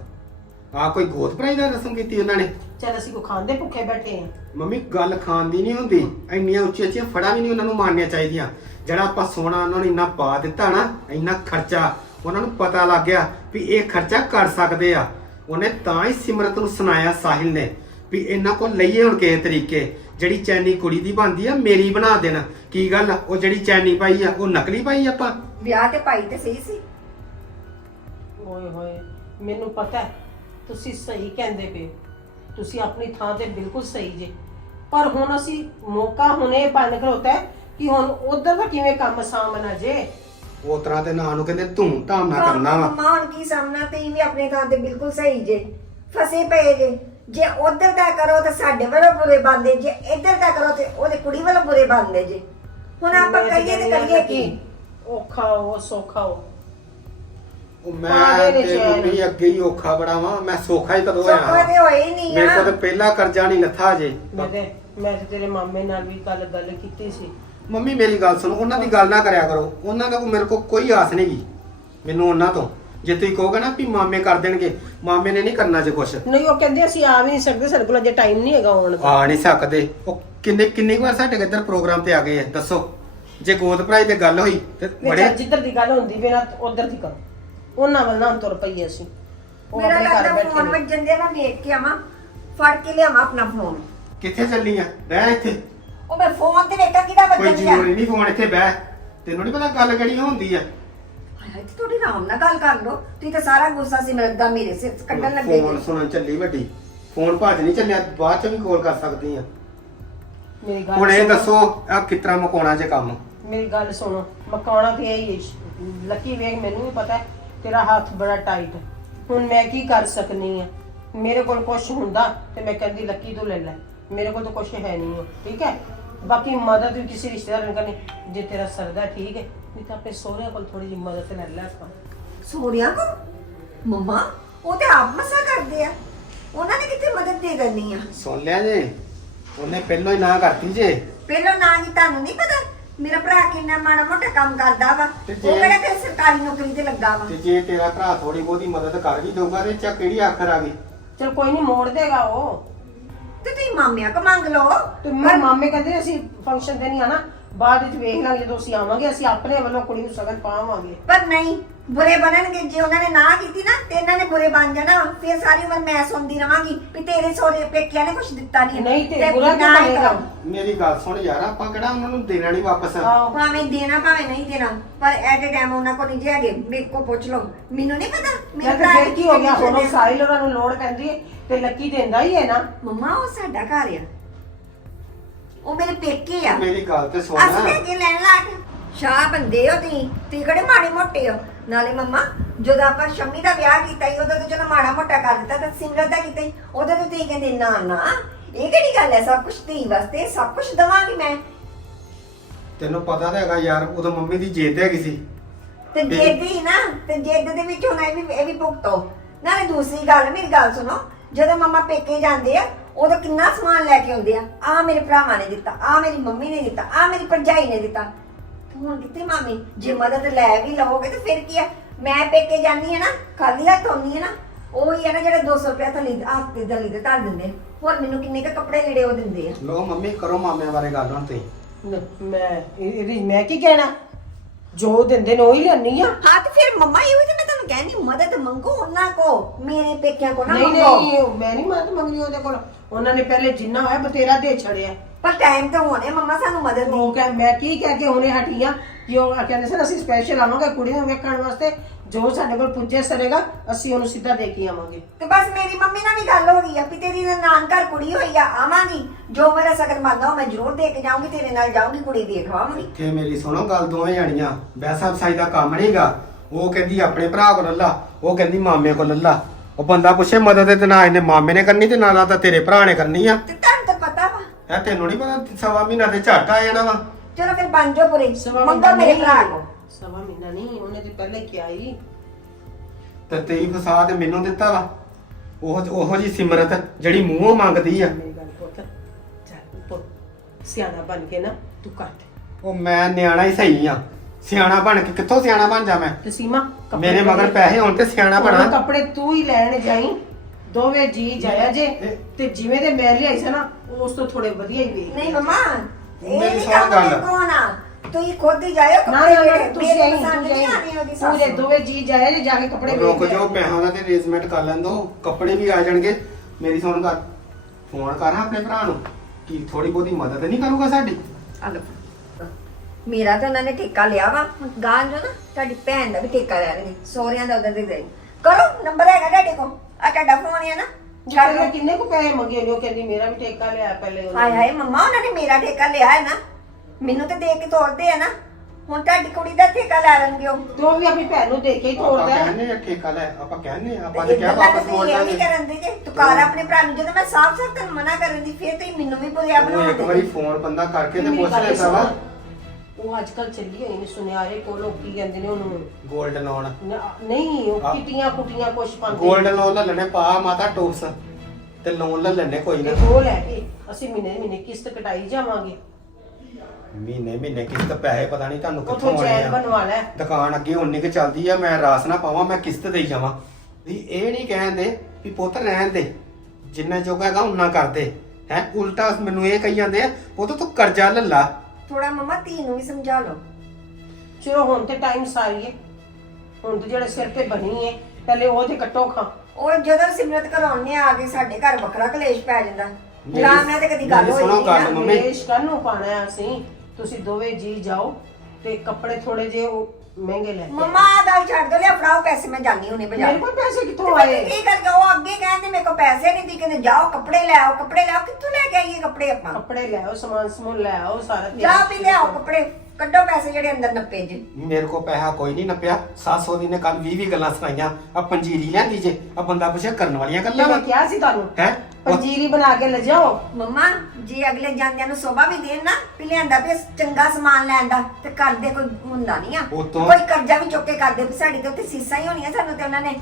ਆਹ ਕੋਈ ਗੋਦ ਭਰਾਈ ਦਾ ਰਸਮ ਕੀਤੀ ਉਹਨਾਂ ਨੇ? ਚਲ ਅਸੀਂ ਕੋ ਖਾਂਦੇ ਭੁੱਖੇ ਬੈਠੇ ਆਂ। ਮੰਮੀ ਗੱਲ ਖਾਣ ਦੀ ਨਹੀਂ ਹੁੰਦੀ। ਇੰਨੀਆਂ ਉੱਚੀਆਂ ਉੱਚੀਆਂ ਫੜਾ ਵੀ ਨਹੀਂ ਉਹਨਾਂ ਨੂੰ ਮਾਰਨੀਆਂ ਚਾਹੀਦੀਆਂ। ਜਿਹੜਾ ਆਪਾਂ ਸੋਨਾ ਉਹਨਾਂ ਨੂੰ ਇੰਨਾ ਪਾ ਦਿੱਤਾ ਨਾ ਇੰਨਾ ਖਰਚਾ ਉਹਨਾਂ ਨੂੰ ਪਤਾ ਲੱਗ ਗਿਆ ਵੀ ਇਹ ਖਰਚਾ ਕਰ ਸਕਦੇ ਆ। ਉਹਨੇ ਤਾਂ ਹੀ ਸਿਮਰਤ ਨੂੰ ਸੁਣਾਇਆ ਸਾਹਿਲ ਨੇ ਵੀ ਇਹਨਾਂ ਕੋਲ ਲਈਏ ਹੁਣ ਕਿਸੇ ਤਰੀਕੇ। ਜਿਹੜੀ ਚੈਨੀ ਕੁੜੀ ਦੀ ਬਣਦੀ ਆ ਮੇਰੀ ਬਣਾ ਦੇਣ। ਕੀ ਗੱਲ ਆ? ਉਹ ਜਿਹੜੀ ਚੈਨੀ ਪਾਈ ਆ ਉਹ ਨਕਲੀ ਪਾਈ ਆਪਾਂ? ਵਿਆਹ ਤੇ ਪਾਈ ਤੇ ਸਹੀ ਸੀ। ਓਏ ਹੋਏ। ਮੈਨੂੰ ਪਤਾ ਹੈ, ਤੁਸੀਂ ਸਹੀ ਕਹਿੰਦੇ ਪਏ ਹੋ। ਤੁਸੀਂ ਆਪਣੀ ਥਾਂ ਤੇ ਬਿਲਕੁਲ ਸਹੀ ਜੇ। ਪਰ ਹੁਣ ਅਸੀਂ ਮੌਕਾ ਹੁਣੇ ਖਲੋਤਾ ਹੈ ਕਿ ਹੁਣ ਉਧਰ ਦਾ ਕਿਵੇਂ ਕੰਮ ਸਾਹਮਣਾ ਜੇ। ਉਹ ਤਰ੍ਹਾਂ ਦੇ ਨਾਂ ਨੂੰ ਕਹਿੰਦੇ ਧੂਮ ਧਾਮ ਨਾ ਕਰਨਾ ਵਾ। ਮੰਮਾ ਹੁਣ ਕੀ ਸਾਹਮਣਾ ਤੇ ਵੀ ਆਪਣੇ ਥਾਂ ਤੇ ਬਿਲਕੁਲ ਸਹੀ ਜੇ। ਫਸੇ ਪਏ ਜੇ। ਜੇ ਉਧਰ ਦਾ ਕਰੋ ਤਾਂ ਸਾਡੇ ਵੱਲੋਂ ਬੁਰੇ ਬੰਦੇ ਜੇ ਇੱਧਰ ਦਾ ਕਰੋ ਤੇ ਉਹਦੇ ਕੁੜੀ ਵੱਲੋਂ ਬੁਰੇ ਬੰਦੇ ਜੇ। ਹੁਣ ਆਪਾਂ ਮੈਂ ਕਰੀਏ ਤੇ ਕਹਿੰਦੀ ਕਰੀਏ ਹਾਂ ਕੀ? ਕਿ? ਔਖਾ ਹੋ ਸੌਖਾ ਹੋ। ਉਹ ਮੈਂ ਦੇ ਤੇ। ਮੰਮੀ ਅੱਗੇ ਹੀ ਔਖਾ ਬੜਾ ਵਾਂ ਮੈਂ ਸੌਖਾ ਹੀ ਕਦੋਂ ਸੋਖਾ ਤੇ ਹੋਏ ਹੀ ਨਹੀਂ ਮੇਰੇ ਕੋਲ ਤਾਂ ਪਹਿਲਾ ਕਰਜ਼ਾ ਨਹੀਂ ਲੱਥਾ ਜੇ ਮੈਂ ਤੇ ਮੈਂ ਤੇ ਤੇਰੇ ਮਾਮੇ ਨਾਲ ਵੀ ਕੱਲ ਗੱਲ ਕੀਤੀ ਸੀ। ਮੰਮੀ ਮੇਰੀ ਗੱਲ ਸੁਣੋ ਉਹਨਾਂ ਦੀ ਗੱਲ ਨਾ ਕਰਿਆ ਕਰੋ। ਉਹਨਾਂ ਦਾ ਕੋਈ ਮੇਰੇ ਕੋਲ ਕੋਈ ਆਸ ਨਹੀਂ ਗੀ ਮੈਨੂੰ ਉਹਨਾਂ ਤੋਂ। ਜੇ ਤੁਸੀਂ ਕਹੋਗੇ ਨਾ ਵੀ ਮਾਮੇ ਕਰ ਦੇਣਗੇ ਮਾਮੇ ਨੇ ਨਹੀਂ ਕਰਨਾ ਜੇ ਕੁਛ। ਨਹੀਂ ਉਹ ਕਹਿੰਦੇ ਅਸੀਂ ਆ ਵੀ ਨਹੀਂ ਸਕਦੇ ਸਾਡੇ ਕੋਲ ਅਜੇ ਟਾਈਮ ਨਹੀਂ ਹੈਗਾ ਆਉਣ ਦਾ। ਆ ਨਹੀਂ ਸਕਦੇ। ਉਹ ਕਿੰਨੇ ਕਿੰਨੀ ਕੁ ਵਾਰ ਸਾਡੇ ਇੱਧਰ ਪ੍ਰੋਗਰਾਮ ਤੇ ਆ ਗਏ ਆ? ਦੱਸੋ। ਜੇ ਗੋਦ ਭਰਾਈ ਤੇ ਗੱਲ ਹੋਈ ਤੇ ਬੜੇ ਜਿੱਧਰ ਦੀ ਗੱਲ ਹੁੰਦੀ ਵੀ ਨਾ ਉਧਰ ਦੀ ਕਰੋ। ਉਹਨਾਂ ਵੱਲ ਨਾ ਤੁਰ ਪਈ ਅਸੀਂ। ਉਹ ਮੇਰਾ ਆਪਣੇ ਘਰ ਲੱਗਦਾ ਬੈਠੇ ਫੋਨ ਨੇ। ਵੱਜਣ ਦੇ ਨਾ ਵੇਖ ਕੇ ਆਵਾਂ ਫੜ ਕੇ ਲਿਆਵਾਂ ਆਪਣਾ ਫੋਨ ਕਿੱਥੇ ਚੱਲੀ ਆ? ਬਹਿ ਇੱਥੇ। ਉਹ ਮੈਂ ਫੋਨ ਤੇ ਵੇਖਾਂ ਕਿਹਦਾ ਕੋਈ ਵੱਜਣ ਗਿਆ ਜ਼ਰੂਰੀ ਨਹੀਂ ਫੋਨ ਇੱਥੇ ਬਹਿ। ਤੈਨੂੰ ਨਹੀਂ ਪਤਾ ਗੱਲ ਕਿਹੜੀ ਹੁੰਦੀ ਆ? ਹਾਏ ਤੇ ਥੋੜੀ ਆਰਾਮ ਨਾਲ ਗੱਲ ਕਰ ਲੋ ਤੁਸੀਂ ਤਾਂ ਸਾਰਾ ਗੁੱਸਾ ਸੀ ਮੇਰੇ ਦਾ ਮੇਰੇ ਸਿਰ 'ਚ ਕੱਢਣ ਲੱਗੇ ਫੋਨ। ਸੁਣਨ ਚੱਲੀ ਵੱਡੀ। ਫੋਨ ਭੱਜ ਨਹੀਂ ਚੱਲਿਆ ਬਾਅਦ ਚ ਵੀ ਕਾਲ ਕਰ ਸਕਦੀ ਆ। ਮੇਰੀ ਗੱਲ ਹੁਣ ਇਹ ਸੁਣੋ। ਦੱਸੋ ਆ ਕਿਤਰਾ ਮਕਾਉਣਾ ਜੇ ਕੰਮ? ਮੇਰੀ ਗੱਲ ਸੁਣੋ ਮਕਾਉਣਾ ਤੇ ਆਈ ਲੱਕੀ ਵੇਖ ਮੈਨੂੰ ਵੀ ਪਤਾ ਹੈ, ਤੇਰਾ ਹੱਥ ਬੜਾ ਟਾਈਟ ਹੈ। ਹੁਣ ਮੈਂ ਕੀ ਕਰ ਸਕਨੀ ਆ? ਮੇਰੇ ਕੋਲ ਕੁਝ ਹੁੰਦਾ ਤੇ ਮੈਂ ਕਹਿੰਦੀ ਲੱਕੀ ਤੋਂ ਲੈ ਲੈ। ਮੇਰੇ ਕੋਲ ਤਾਂ ਕੁਝ ਹੈ ਨਹੀਂ ਓ, ਠੀਕ ਹੈ? ਬਾਕੀ ਮਦਦ ਵੀ ਕਿਸੇ ਰਿਸ਼ਤੇਦਾਰ ਨੂੰ ਕਰਨੀ। ਜੇ ਤੇਰਾ ਸਰਦਾ ਠੀਕ ਹੈ ਨਹੀਂ ਤਾਂ ਆਪਣੇ ਸਹੁਰਿਆਂ ਕੋਲ ਥੋੜੀ ਜਿਹੀ ਮਦਦ ਲੈ ਲੈ ਆਪਾਂ। ਸੋਹਣਿਆ ਕੋ ਮੰਮਾ ਉਹ ਤੇ ਆਪ ਮਸਾ ਕਰਦੇ ਆ। ਉਹਨਾਂ ਨੇ ਕਿੱਥੇ ਮਦਦ ਦੇ ਦੇਣੀ ਆ? ਸੁਣ ਲਿਆ ਜੇ। ਉਹਨੇ ਪਹਿਲਾਂ ਹੀ ਨਾ ਕਰਤੀ ਜੇ। ਪਹਿਲਾਂ ਨਾ ਜੀ ਤੁਹਾਨੂੰ ਨਹੀਂ ਪਤਾ? ਮੇਰਾ ਭਰਾ ਕਿੰਨਾ ਮਾੜਾ ਮੋਟਾ ਕੰਮ ਕਰਦਾ ਵਾ। ਤੇ ਉਹ ਕਿਹੜਾ ਕਿ ਸਰਕਾਰੀ ਨੌਕਰੀ ਤੇ ਲੱਗਾ ਵਾ। ਤੇ ਜੇ ਤੇਰਾ ਭਰਾ ਥੋੜੀ ਬਹੁਤੀ ਮਦਦ ਕਰ ਵੀ ਦਊਗਾ ਤੇ ਚਾ ਕਿਹੜੀ ਆਖਰ ਆ ਗਈ? ਚਲ ਕੋਈ ਨਹੀਂ ਮੋੜ ਦੇਗਾ ਉਹ। ਤੇ ਤੁਸੀਂ ਮਾਮਿਆਂ ਕੋ ਮੰਗ ਲਓ। ਤੇ ਮੇਰੇ ਮਾਮੇ ਕਹਿੰਦੇ ਅਸੀਂ ਫੰਕਸ਼ਨ ਤੇ ਨਹੀਂ ਆਣਾ ਬਾਅਦ ਵਿੱਚ ਵੇਖ ਲਾਂਗੇ ਜਦੋਂ ਅਸੀਂ ਆਵਾਂਗੇ ਅਸੀਂ ਆਪਣੇ ਵੱਲੋਂ ਕੁੜੀ ਨੂੰ ਸਗਨ ਪਾਵਾਂਗੇ। ਪਰ ਨਹੀਂ ਬੁਰੇ ਬਣਨਗੇ। ਜੇ ਉਹਨਾਂ ਨੇ ਨਾ ਕੀਤੀ ਨਾ ਤੇ ਇਹਨਾਂ ਨੇ ਬੁਰੇ ਬਣ ਜਾਣਾ। ਫਿਰ ਸਾਰੀ ਉਮਰ ਮੈਂ ਸੁਣਦੀ ਰਵਾਂਗੀ ਵੀ ਤੇਰੇ ਸੋਰੇ ਪੇਕਿਆਂ ਨੇ ਕੁਝ ਦਿੱਤਾ ਨਹੀਂ ਨਹੀਂ ਤੇ ਬੁਰਾ ਨਾ ਹੀ। ਮੇਰੀ ਗੱਲ ਸੁਣ ਯਾਰ ਆਪਾਂ ਕਿਹੜਾ ਉਹਨਾਂ ਨੂੰ ਦੇਣਾ ਨਹੀਂ ਵਾਪਸ? ਆਹੋ। ਭਾਵੇਂ ਦੇਣਾ ਭਾਵੇਂ ਨਹੀਂ ਦੇਣਾ। ਪਰ ਐਟ ਅ ਟਾਈਮ ਉਹਨਾਂ ਕੋਲ ਨਹੀਂ ਜੇ ਹੈਗੇ। ਮੇਰੇ ਕੋ ਪੁੱਛ ਲਓ। ਮੈਨੂੰ ਨਹੀਂ ਪਤਾ। ਮੈਂ ਭਰਾ ਤਾਂ ਫਿਰ ਕੀ ਹੋ ਗਿਆ? ਹੁਣ ਉਹ ਸਾਹਿਲ ਉਹਨਾਂ ਨੂੰ ਲੋੜ ਪੈਂਦੀ ਹੈ ਤੇ ਲੱਕੀ ਦਿੰਦਾ ਹੀ ਹੈ ਨਾ। ਮੰਮਾ ਉਹ ਸਾਡਾ ਘਰ ਆ। ਉਹ ਮੇਰੇ ਪੇਕੇ ਆ। ਮੇਰੀ ਗੱਲ ਤੇ ਸੁਣ। ਅਸੀਂ ਲੈ ਕੇ ਲੈਣ ਲਾ ਕੇ। ਸ਼ਾਹ ਬੰਦੇ ਹੋ ਤੁਸੀਂ। ਤੁਸੀਂ ਕਿਹੜੇ ਮਾੜੇ ਮੋਟੇ ਹੋ? ਨਾਲੇ ਮੰਮਾ ਜਦੋਂ ਆਪਾਂ ਸ਼ਮੀ ਦਾ ਵਿਆਹ ਕੀਤਾ ਸੀ ਉਦੋਂ ਤਾਂ ਚਲੋ ਮਾੜਾ ਮੋਟਾ ਕਰ ਦਿੱਤਾ ਤਾਂ ਸਿਮਰਤ ਦਾ ਕੀਤਾ ਸੀ। ਉਦੋਂ ਤਾਂ ਤੁਸੀਂ ਕਹਿੰਦੇ ਨਾ ਨਾ ਇਹ ਕਿਹੜੀ ਗੱਲ ਹੈ? ਸਭ ਕੁਝ ਧੀ ਵਾਸਤੇ ਸਭ ਕੁਝ ਦਵਾਂਗੀ ਮੈਂ। ਤੈਨੂੰ ਪਤਾ ਤਾਂ ਹੈਗਾ ਯਾਰ ਉਦੋਂ ਮੰਮੀ ਦੀ ਜਿੱਦ ਹੈਗੀ ਸੀ। ਤੇ ਤੇ- ਜਿੱਦ ਹੀ ਨਾ ਤੇ ਜਿੱਦ ਦੇ ਵਿੱਚ ਹੁਣ ਇਹ ਵੀ ਇਹ ਵੀ ਭੁਗਤੋ। ਨਾਲੇ ਦੂਸਰੀ ਗੱਲ ਮੇਰੀ ਗੱਲ ਸੁਣੋ। ਜਦੋਂ ਮੰਮਾ ਪੇਕੇ ਜਾਂਦੇ ਆ ਉਦੋਂ ਕਿੰਨਾ ਸਮਾਨ ਲੈ ਕੇ ਆਉਂਦੇ ਆ? ਆ ਮੇਰੇ ਭਰਾਵਾਂ ਨੇ ਦਿੱਤਾ ਆ ਮੇਰੀ ਮੰਮੀ ਨੇ ਦਿੱਤਾ ਆ ਮੇਰੀ ਭਰਜਾਈ ਨੇ ਦਿੱਤਾ। ਤੇ ਹੁਣ ਕਿੱਥੇ ਮਾਮੀ? ਜੇ ਮਦਦ ਲੈ ਵੀ ਲਵੋਗੇ ਤੇ ਫਿਰ ਕੀ ਆ? ਮੈਂ ਪੇਕੇ ਜਾਨੀ ਆ ਨਾ ਖਾਲੀ ਹੱਥ ਆਉਣੀ ਆ ਨਾ ਉਹ ਹੀ ਆ ਨਾ ਜਿਹੜਾ 200 ਰੁਪਏ ਥੱਲੇ ਹੱਥ ਤੇ ਦਲੀ ਦੇ ਧਰ ਦਿੰਦੇ। ਹੋਰ ਮੈਨੂੰ ਕਿੰਨੇ ਕ ਕੱਪੜੇ ਲੀੜੇ ਉਹ ਦਿੰਦੇ ਆ? ਲੋ ਮੰਮੀ ਕਰੋ ਮਾਮਿਆਂ ਬਾਰੇ ਗੱਲ ਹੁਣ ਨ- ਮੈਂ ਇਹ- ਇਹਦੀ ਮੈਂ ਕੀ ਕਹਿਣਾ? ਜੋ ਦਿੰਦੇ ਨੇ ਉਹ ਹੀ ਲੈਣੀ ਆ। ਹਾਂ ਤੇ ਫਿਰ ਮੰਮਾ ਇਹੋ ਤੇ ਮੈਂ ਤੁਹਾਨੂੰ ਕਹਿੰਦੀ ਮਦਦ ਮੰਗੋ ਉਹਨਾਂ ਕੋ ਮੇਰੇ ਪੇਕਿਆਂ ਕੋ ਨਾ ਨਹੀਂ ਮੰਗੋ। ਨਹੀਂ ਉਹ ਮੈਂ ਨਹੀਂ ਮਦਦ ਮੰਗਣੀ ਉਹਦੇ ਕੋਲ। ਉਹਨਾਂ ਨੇ ਪਹਿਲੇ ਜਿੰਨਾ ਹੋਇਆ ਬਤੇਰਾ ਦੇ ਛੜਿਆ। ਪਰ ਟਾਈਮ ਤਾਂ ਹੋਣੇ ਮੰਮਾ ਸਾਨੂੰ ਮਦਦ ਦੀ। ਉਹ ਕਹਿ ਮੈਂ ਕੀ ਕਹਿ ਕੇ ਹੁਣੇ ਹਟੀ ਆ? ਕਿ ਉਹ ਕਹਿੰਦੇ ਸਨ ਅਸੀਂ ਸਪੈਸ਼ਲ ਆਵਾਂਗੇ ਕੁੜੀ ਨੂੰ ਵੇਖਣ ਵਾਸਤੇ। ਜੋ ਸਾਡੇ ਕੋਲ ਪੁੱਜੇ ਸਰੇਗਾ ਅਸੀਂ ਉਹਨੂੰ ਸਿੱਧਾ ਦੇ ਕੇ ਆਵਾਂਗੇ। ਤੇ ਬਸ ਮੇਰੀ ਮੰਮੀ ਨਾਲ ਵੀ ਗੱਲ ਹੋ ਗਈ ਆ ਵੀ ਤੇਰੀ ਨਾਨ ਘਰ ਕੁੜੀ ਹੋਈ ਆ ਆਵਾਂਗੀ। ਜੋ ਮੇਰਾ ਸਗਨ ਮੰਨਦਾ ਉਹ ਮੈਂ ਜ਼ਰੂਰ ਦੇ ਕੇ ਜਾਊਂਗੀ ਤੇਰੇ ਨਾਲ ਜਾਊਂਗੀ ਕੁੜੀ ਦੇਖ ਆਵਾਂਗੀ। ਇੱਥੇ ਮੇਰੀ ਸੁਣੋ ਗੱਲ ਦੋਵੇਂ ਜਾਣੀਆਂ। ਵੈਸਾ ਸਾਈ ਦਾ ਕੰਮ ਨਹੀਂਗਾ ਉਹ ਕਹਿੰਦੀ ਆਪਣੇ ਭਰਾ ਕੋਲ ਲੱਲਾ ਉਹ ਕਹਿੰਦੀ ਮਾਮੇ ਕੋਲ ਲੱਲਾ। ਉਹ ਬੰਦਾ ਪੁੱਛੇ ਮਦਦ ਤੇ ਨਾ ਇਹਨੇ ਮਾਮੇ ਨੇ ਕਰਨੀ ਤੇ ਨਾ ਨਾ ਤਾਂ ਤੇਰੇ ਭਰਾ ਨੇ ਕਰਨੀ ਆ। ਤੇ ਤੁਹਾਨੂੰ ਤਾਂ ਪਤਾ ਵਾ। ਹੈ ਤੈਨੂੰ ਨਹੀਂ ਪਤਾ ਸਵਾ ਮਹੀਨਾ ਤੇ ਝੱਟ ਆ ਜਾਣਾ ਵਾ? ਚਲੋ ਫਿਰ ਬਣ ਜਾਓ ਪੂਰੇ। ਸਵਾ ਮੰਗੋ ਮਹੀਨਾ ਮੇਰੇ ਨਹੀਂ। ਭਰਾ ਕੋ ਸਵਾ ਮਹੀਨਾ ਨਹੀਂ ਉਹਨੇ ਤੇ ਪਹਿਲੇ ਕਿਹਾ ਹੀ ਤੇ ਤੇਈ ਫਸਾ ਤੇ ਮੈਨੂੰ ਦਿੱਤਾ ਵਾ। ਉਹ ਉਹੋ ਜੀ ਸਿਮਰਤ ਜਿਹੜੀ ਮੂੰਹੋਂ ਮੰਗਦੀ ਆ। ਮੇਰੀ ਗੱਲ ਪੁੱਤ ਚੱਲ ਪੁੱਤ ਸਿਆਣਾ ਬਣ ਕੇ ਨਾ ਤੂੰ ਕਰ ਦੇ ਉਹ ਮੈਂ ਨਿਆਣਾ ਹੀ ਸਹੀ ਆ। ਸਿਆਣਾ ਬਣ ਕੇ ਕਿੱਥੋਂ ਸਿਆਣਾ ਬਣ ਜਾ ਮੈਂ? ਤੇ ਸੀਮਾ ਕੱਪੜੇ ਮੇਰੇ ਮਗਰ ਪੈਸੇ ਹੋਣ ਤੇ ਸਿਆਣਾ ਉਹਨੂੰ ਬਣਾ। ਕੱਪੜੇ ਤੂੰ ਹੀ ਲੈਣ ਜਾਈ। ਦੋਵੇਂ ਜੀ ਜਾਇਆ ਜੇ ਤੇ ਜਿਵੇਂ ਦੇ ਮੈਂ ਲਿਆਈ ਸੀ ਨਾ ਉਸ ਤੋਂ ਥੋੜੇ ਵਧੀਆ ਹੀ ਵੇਖ। ਨਹੀਂ ਮਮਾ ਇਹ ਮੇਰੀ ਨਹੀਂ ਸੁਣ ਗੱਲ। ਤੇ ਕੌਣ ਆ ਤੁਸੀਂ ਖੁਦ ਹੀ ਜਾਇਓ ਨਾ ਕੱਪੜੇ ਨਾ ਲੈ ਤੂੰ ਮੇਰੇ ਜਾਈ ਪਸੰਦ ਤੂੰ ਨਹੀਂ ਜਾਈ ਆਣੀ ਉਹਦੀ ਸੱਸ ਪੂਰੇ ਨੂੰ। ਦੋਵੇਂ ਜੀ ਜਾਇਆ ਜੇ ਜਾ ਕੇ ਕੱਪੜੇ ਰੁਕ ਵੇਖ ਜਾਓ ਲਿਆ। ਪੈਸਿਆਂ ਦਾ ਤੇ ਅਰੇਂਜਮੈਂਟ ਕਰ ਲੈਣ ਦੋ। ਕੱਪੜੇ ਵੀ ਆ ਜਾਣਗੇ। ਮੇਰੀ ਸੁਣ ਗੱਲ। ਫੋਨ ਕਰ ਆਪਣੇ ਭਰਾ ਨੂੰ। ਕੀ ਥੋੜੀ ਬਹੁਤੀ ਮਦਦ ਨਹੀਂ ਕਰੂਗਾ ਸਾਡੀ? ਆ ਲਓ। ਮੇਰਾ ਤਾਂ ਉਹਨਾਂ ਨੇ ਠੇਕਾ ਲਿਆ ਵਾ। ਹੁਣ ਗਾਂ ਜੋ ਨਾ ਤੁਹਾਡੀ ਭੈਣ ਦਾ ਵੀ ਠੇਕਾ ਲੈ ਰਹੇ ਨੇ ਸੋਹਰਿਆਂ ਦਾ ਉਧਰ ਦੇ ਦੇ। ਕਰੋ ਨੰਬਰ ਹੈਗਾ ਤੁਹਾਡੇ ਕੋਲ। ਆ ਤੁਹਾਡਾ ਫੋਨ ਹੈ ਨਾ। ਲਓ। ਕਿੰਨੇ ਕੁ ਪੈਸੇ ਮੰਗੇ ਨੇ ਉਹ ਕਹਿੰਦੀ ਮੇਰਾ ਵੀ ਠੇਕਾ ਲਿਆ ਪਹਿਲੇ ਉਹਨੇ। ਹਾਏ ਹਾਏ ਮੰਮਾ ਉਹਨਾਂ ਨੇ ਮੇਰਾ ਠੇਕਾ ਲਿਆ ਹੈ ਨਾ। ਮੈਨੂੰ ਤੇ ਦੇ ਕੇ ਤੋਰਦੇ ਆ ਨਾ। ਹੁਣ ਤੁਹਾਡੀ ਕੁੜੀ ਦਾ ਠੇਕਾ ਲੈ ਲੈਣਗੇ ਉਹ। ਤੇ ਉਹ ਵੀ ਆਪਣੀ ਭੈਣ ਨੂੰ ਦੇ ਕੇ ਹੀ ਆਪਾਂ ਤੋਰਦਾ ਹੈ। ਕਹਿੰਦੇ ਆ ਠੇਕਾ ਲੈ ਆਪਾਂ ਕਹਿੰਦੇ ਆ ਆਪਾਂ ਤੇ ਕਿਹਾ ਵਾਪਸ ਮੋੜ ਇਹ ਨਹੀਂ ਦਾਂਗੇ ਕਰਨ ਦੇ ਜੇ ਤੂੰ ਘਰ ਆਪਣੇ ਭਰਾ ਨੂੰ ਜਦੋਂ ਮੈਂ ਸਾਫ਼ ਸਾਫ਼ ਤੈਨੂੰ ਮਨਾ ਕਰਨ ਦੀ ਫਿਰ ਤੁਸੀਂ ਮੈਨੂੰ ਵੀ ਬੁਰਿਆ ਉਹ ਇੱਕ ਬਣਾਉਂਦੇ ਵਾਰੀ ਫੋਨ ਬੰਦਾ ਕਰਕੇ ਤੇ ਮੇਰੀ ਪੁੱਛ ਗੱਲ ਲੈਂਦਾ ਵਾ ਸੁਣ। ਉਹ ਅੱਜ ਕੱਲ ਚੱਲੀ ਹੋਈ ਨੇ ਸੁਨਿਆਰੇ ਕੋਲ ਕੀ ਕਹਿੰਦੇ ਨੇ ਉਹਨੂੰ। 골ਡ ਲੋਨ ਨਾ- ਨਹੀਂ ਉਹ। ਕਿਟੀਆਂ ਕੁਟੀਆਂ ਕੁਛ ਪਾਉਂਦੇ 골ਡ ਲੋਨ ਲੈ ਲੈਣੇ ਪਾ ਮਾਤਾ ਟੋਪਸ ਤੇ ਲੋਨ ਲੈ ਲੈਣੇ ਕੋਈ ਨਾ। ਤੇ ਉਹ ਲੈ ਕੇ ਅਸੀਂ ਮਹੀਨੇ ਮਹੀਨੇ ਕਿਸ਼ਤ ਕਟਾਈ ਜਾਵਾਂਗੇ। ਮਹੀਨੇ ਮਹੀਨੇ ਕਿਸ਼ਤ ਪੈਸੇ ਪਤਾ ਨਹੀਂ ਤੁਹਾਨੂੰ ਉਥੋਂ ਕਿੱਥੋਂ ਆਣੇ ਚੈਨ ਆ। ਬਣਵਾ ਲੈ। ਦੁਕਾਨ ਅੱਗੇ ਉਨੀ ਕੁ ਚੱਲਦੀ ਆ ਮੈਂ ਰਾਸ ਨਾ ਪਾਵਾਂ ਮੈਂ ਕਿਸ਼ਤ ਦੇਈ ਜਾਵਾਂ। ਵੀ ਇਹ ਨਹੀਂ ਕਹਿੰਦੇ ਵੀ ਪੁੱਤ ਰਹਿਣ ਦੇ। ਜਿੰਨਾ ਜੋਗਾ ਹੈਗਾ ਉਨਾ ਕਰਦੇ ਹੈ ਉਲਟਾ ਮੈਨੂੰ ਇਹ ਕਹੀ ਜਾਂਦੇ ਆ ਪੁੱਤ ਤੂੰ ਕਰਜ਼ਾ ਲੈ ਲਾ। ਥੋੜਾ ਮੰਮਾ ਧੀ ਨੂੰ ਵੀ ਸਮਝਾ ਲਓ। ਚਲੋ ਹੁਣ ਤੇ ਟਾਈਮ ਸਾਰੀ ਹੈ ਹੁਣ ਤੇ ਜਿਹੜੇ ਸਿਰ ਤੇ ਬਣੀ ਹੈ ਪਹਿਲੇ ਉਹ ਤੇ ਕੱਟੋ ਖਾਂ। ਉਹ ਜਦੋਂ ਸਿਮਰਤ ਕਰਾਉਣੇ ਆ ਕੇ ਸਾਡੇ ਘਰ ਵੱਖਰਾ ਕਲੇਸ਼ ਪੈ ਜਾਂਦਾ। ਮੇਰੀ- ਰਾਮ ਨਾਲ ਤੇ ਕਦੀ ਗੱਲ ਮੇਰੀ ਹੋਈ ਸੁਣੋ ਨਹੀਂ ਗੱਲ ਨਾ। ਮੰਮੀ। ਨਿਵੇਸ਼ ਨੂੰ ਪਾਣਾ ਹੈ ਅਸੀਂ? ਤੁਸੀਂ ਦੋਵੇਂ ਜੀ ਜਾਓ ਤੇ ਕੱਪੜੇ ਥੋੜੇ ਜੇ ਉਹ ਮਹਿੰਗੇ ਲੈ ਕੇ ਆਓ। ਮੰਮਾ ਆ ਗੱਲ ਛੱਡ ਦੋ ਪੈਸੇ ਮੈਂ ਜਾਣੀ ਹੁਣੇ ਬਾਜ਼ਾਰ। ਮੇਰੇ ਕੋਲ ਪੈਸੇ ਕਿੱਥੋਂ ਆਏ? ਕੀ ਕਰ? ਗਿਆ ਉਹ ਅੱਗੇ ਕਹਿੰਦੇ ਮੇਰੇ ਕੋਲ ਪੈਸੇ ਨਹੀਂ ਦੀ ਕਹਿੰਦੇ ਜਾਓ ਕੱਪੜੇ ਲੈ ਆਓ ਕੱਪੜੇ ਲੈ ਆਓ। ਕਿੱਥੋਂ ਲੈ ਕੇ ਆਈਏ ਕੱਪੜੇ ਆਪਾਂ? ਕੱਪੜੇ ਲੈ ਆਓ ਸਮਾਨ ਸਮੂਨ ਲੈ ਆਓ ਸਾਰਾ ਤੇਰਾ ਜਾਓ ਵੀ ਲਿਆਓ ਕੱਪੜੇ ਕੱਢੋ ਪੈਸੇ ਜਿਹੜੇ ਅੰਦਰ ਨੱਪੇ ਜੇ। ਮੇਰੇ ਕੋ ਪੈਸਾ ਕੋਈ ਨਹੀਂ ਨੱਪਿਆ। 700 ਦੀ ਨੇ ਕੱਲ 20 20 ਗੱਲਾਂ ਸੁਣਾਈਆਂ। ਆ ਪੰਜੀਰੀ ਲਿਆਂਦੀ ਜੇ ਆ ਬੰਦਾ ਪੁੱਛਿਆ ਕਰਨ ਵਾਲੀਆਂ ਗੱਲਾਂ ਮੈਂ ਕਿਹਾ ਸੀ ਤੁਹਾਨੂੰ। ਹੈ? ਪੰਜੀਰੀ ਬਣਾ ਕੇ ਲੈ ਜਾਓ ਮੰਮਾ ਜੇ ਅਗਲੇ ਜਾਂਦਿਆਂ ਨੂੰ ਸੋਭਾ ਵੀ ਦੇਣ ਨਾ ਵੀ ਲਿਆਂਦਾ ਵੀ ਚੰਗਾ ਸਮਾਨ ਲੈਣ ਦਾ ਤੇ ਕਰਦੇ ਕੋਈ ਹੁੰਦਾ ਨਹੀਂ ਆ। ਕੋਈ ਕਰਜ਼ਾ ਵੀ ਚੁੱਕ ਕੇ ਕਰਦੇ ਵੀ ਸਾਡੀ ਤੇ ਸੀਸਾਂ ਹੀ ਹੋਣੀਆਂ ਸਾਨੂੰ ਤੇ ਉਹਨਾਂ ਨੇ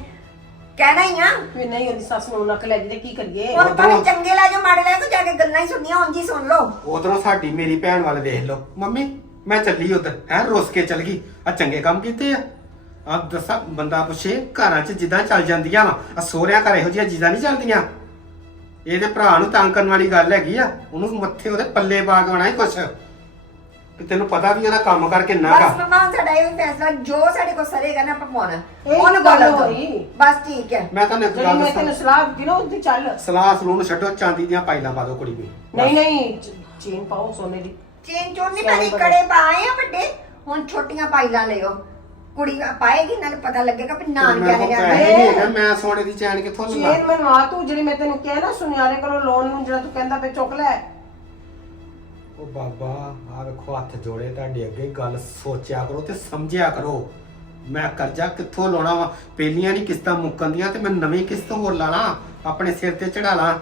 ਕਹਿਣਾ ਹੀ ਆ। ਵੀ ਨਹੀਂ ਉਹਦੀ ਸੱਸ ਨੂੰ ਨੱਕ ਲੈ ਜੀ ਤੇ ਕੀ ਕਰੀਏ? ਹੁਣ ਭਾਵੇਂ ਚੰਗੇ ਲੈ ਜਾਓ ਮਾੜੇ ਲੈ ਜਾਓ ਜਾ ਕੇ ਗੱਲਾਂ ਹੀ ਸੁਣਨੀਆਂ ਉਂਝ ਹੀ ਸੁਣ ਲਓ। ਉਧਰੋਂ ਸਾਡੀ ਮੇਰੀ ਭੈਣ ਵੱਲ ਵੇਖ ਲਓ। ਮੰਮੀ ਮੈਂ ਚੱਲੀ ਉਧਰ ਹੈ ਰੁੱਸ ਕੇ ਚੱਲ ਗਈ। ਆ ਚੰਗੇ ਕੰਮ ਕੀਤੇ ਆ। ਆ ਦੱਸਾਂ ਬੰਦਾ ਪੁੱਛੇ ਘਰਾਂ 'ਚ ਜਿੱਦਾਂ ਚੱਲ ਜਾਂਦੀਆਂ ਵਾ ਆ ਸੋਹਰਿਆਂ ਘਰ ਇਹੋ ਜਿਹੀਆਂ ਜਿੱਦਾਂ ਨਹੀਂ ਚੱਲਦੀਆਂ। ਇਹਦੇ ਭਰਾ ਨੂੰ ਤੰਗ ਕਰਨ ਵਾਲੀ ਗੱਲ ਹੈਗੀ ਆ ਉਹਨੂੰ ਮੱਥੇ ਉਹਦੇ ਪੱਲੇ ਪਾ ਕੇ ਆਉਣਾ ਹੀ ਕੁਛ। ਕਿ ਤੈਨੂੰ ਪਤਾ ਵੀ ਉਹਦਾ ਕੰਮ ਕਰਕੇ ਨਾ ਬਸ ਮੰਮਾ ਹੁਣ ਸਾਡਾ ਇਹ ਫੈਸਲਾ ਜੋ ਸਾਡੇ ਕੋਲ ਸਰੇਗਾ ਨਾ ਆਪਾਂ ਪਾਉਣਾ। ਇਹ ਉਹਨੂੰ ਗੱਲ ਹੋਈ। ਬਸ ਠੀਕ ਹੈ। ਮੈਂ ਤੁਹਾਨੂੰ ਇੱਕ ਜਿਹੜੀ ਗੱਲ ਮੈਂ ਤੈਨੂੰ ਦੱਸਾਂ ਸਲਾਹ ਦਿੱਤੀ ਨਾ ਉਹਦੀ ਚੱਲ। ਸਲਾਹ ਸਲੂਨ ਛੱਡੋ ਚਾਂਦੀ ਦੀਆਂ ਪਾਈਲਾਂ ਪਾ ਦਿਓ ਕੁੜੀ ਨੂੰ। ਨਹੀਂ ਨਹੀਂ ਚ- ਚੇਨ ਪਾਓ ਸੋਨੇ ਦੀ। ਚੇਨ ਚੋਨ ਨਹੀਂ ਸਿਆਣੇ ਪਾਣੀ ਬਣੇ। ਕੜੇ ਪਾਏ ਆ ਵੱਡੇ। ਹੁਣ ਛੋਟੀਆਂ ਪਾਈਲਾਂ ਲਿਓ ਕੁੜੀ ਪਾਏਗੀ ਨਾਲ ਪਤਾ ਲੱਗੇਗਾ ਵੀ ਨਾਨ ਮੈਂ ਕਿਆ ਕੋਲ ਲਿਆ ਪੈਸੇ ਨਹੀਂ ਹੈਗੇ ਮੈਂ ਸੋਨੇ ਦੀ ਚੈਨ ਕਿੱਥੋਂ ਲਵਾਂ? ਚੇਨ ਮਨਵਾ ਤੂੰ ਜਿਹੜੀ ਮੈਂ ਤੈਨੂੰ ਕਿਹਾ ਨਾ ਸੁਨਿਆਰੇ ਕੋਲੋਂ ਲੋਨ ਨੂੰ ਜਿਹੜਾ ਤੂੰ ਕਹਿੰਦਾ ਪੇ ਚੁੱਕ ਲੈ। ਉਹ ਬਾਬਾ ਆ ਵੇਖੋ ਹੱਥ ਜੋੜੇ ਤੁਹਾਡੇ ਅੱਗੇ ਗੱਲ ਸੋਚਿਆ ਕਰੋ ਤੇ ਸਮਝਿਆ ਕਰੋ। ਮੈਂ ਕਰਜ਼ਾ ਕਿੱਥੋਂ ਲਾਉਣਾ ਵਾ? ਪਹਿਲੀਆਂ ਨਹੀਂ ਕਿਸ਼ਤਾਂ ਮੁੱਕਣ ਦੀਆਂ ਤੇ ਮੈਂ ਨਵੀਂ ਕਿਸ਼ਤ ਹੋਰ ਲਾ ਲਾਂ ਆਪਣੇ ਸਿਰ ਤੇ ਚੜਾ ਲਾਂ।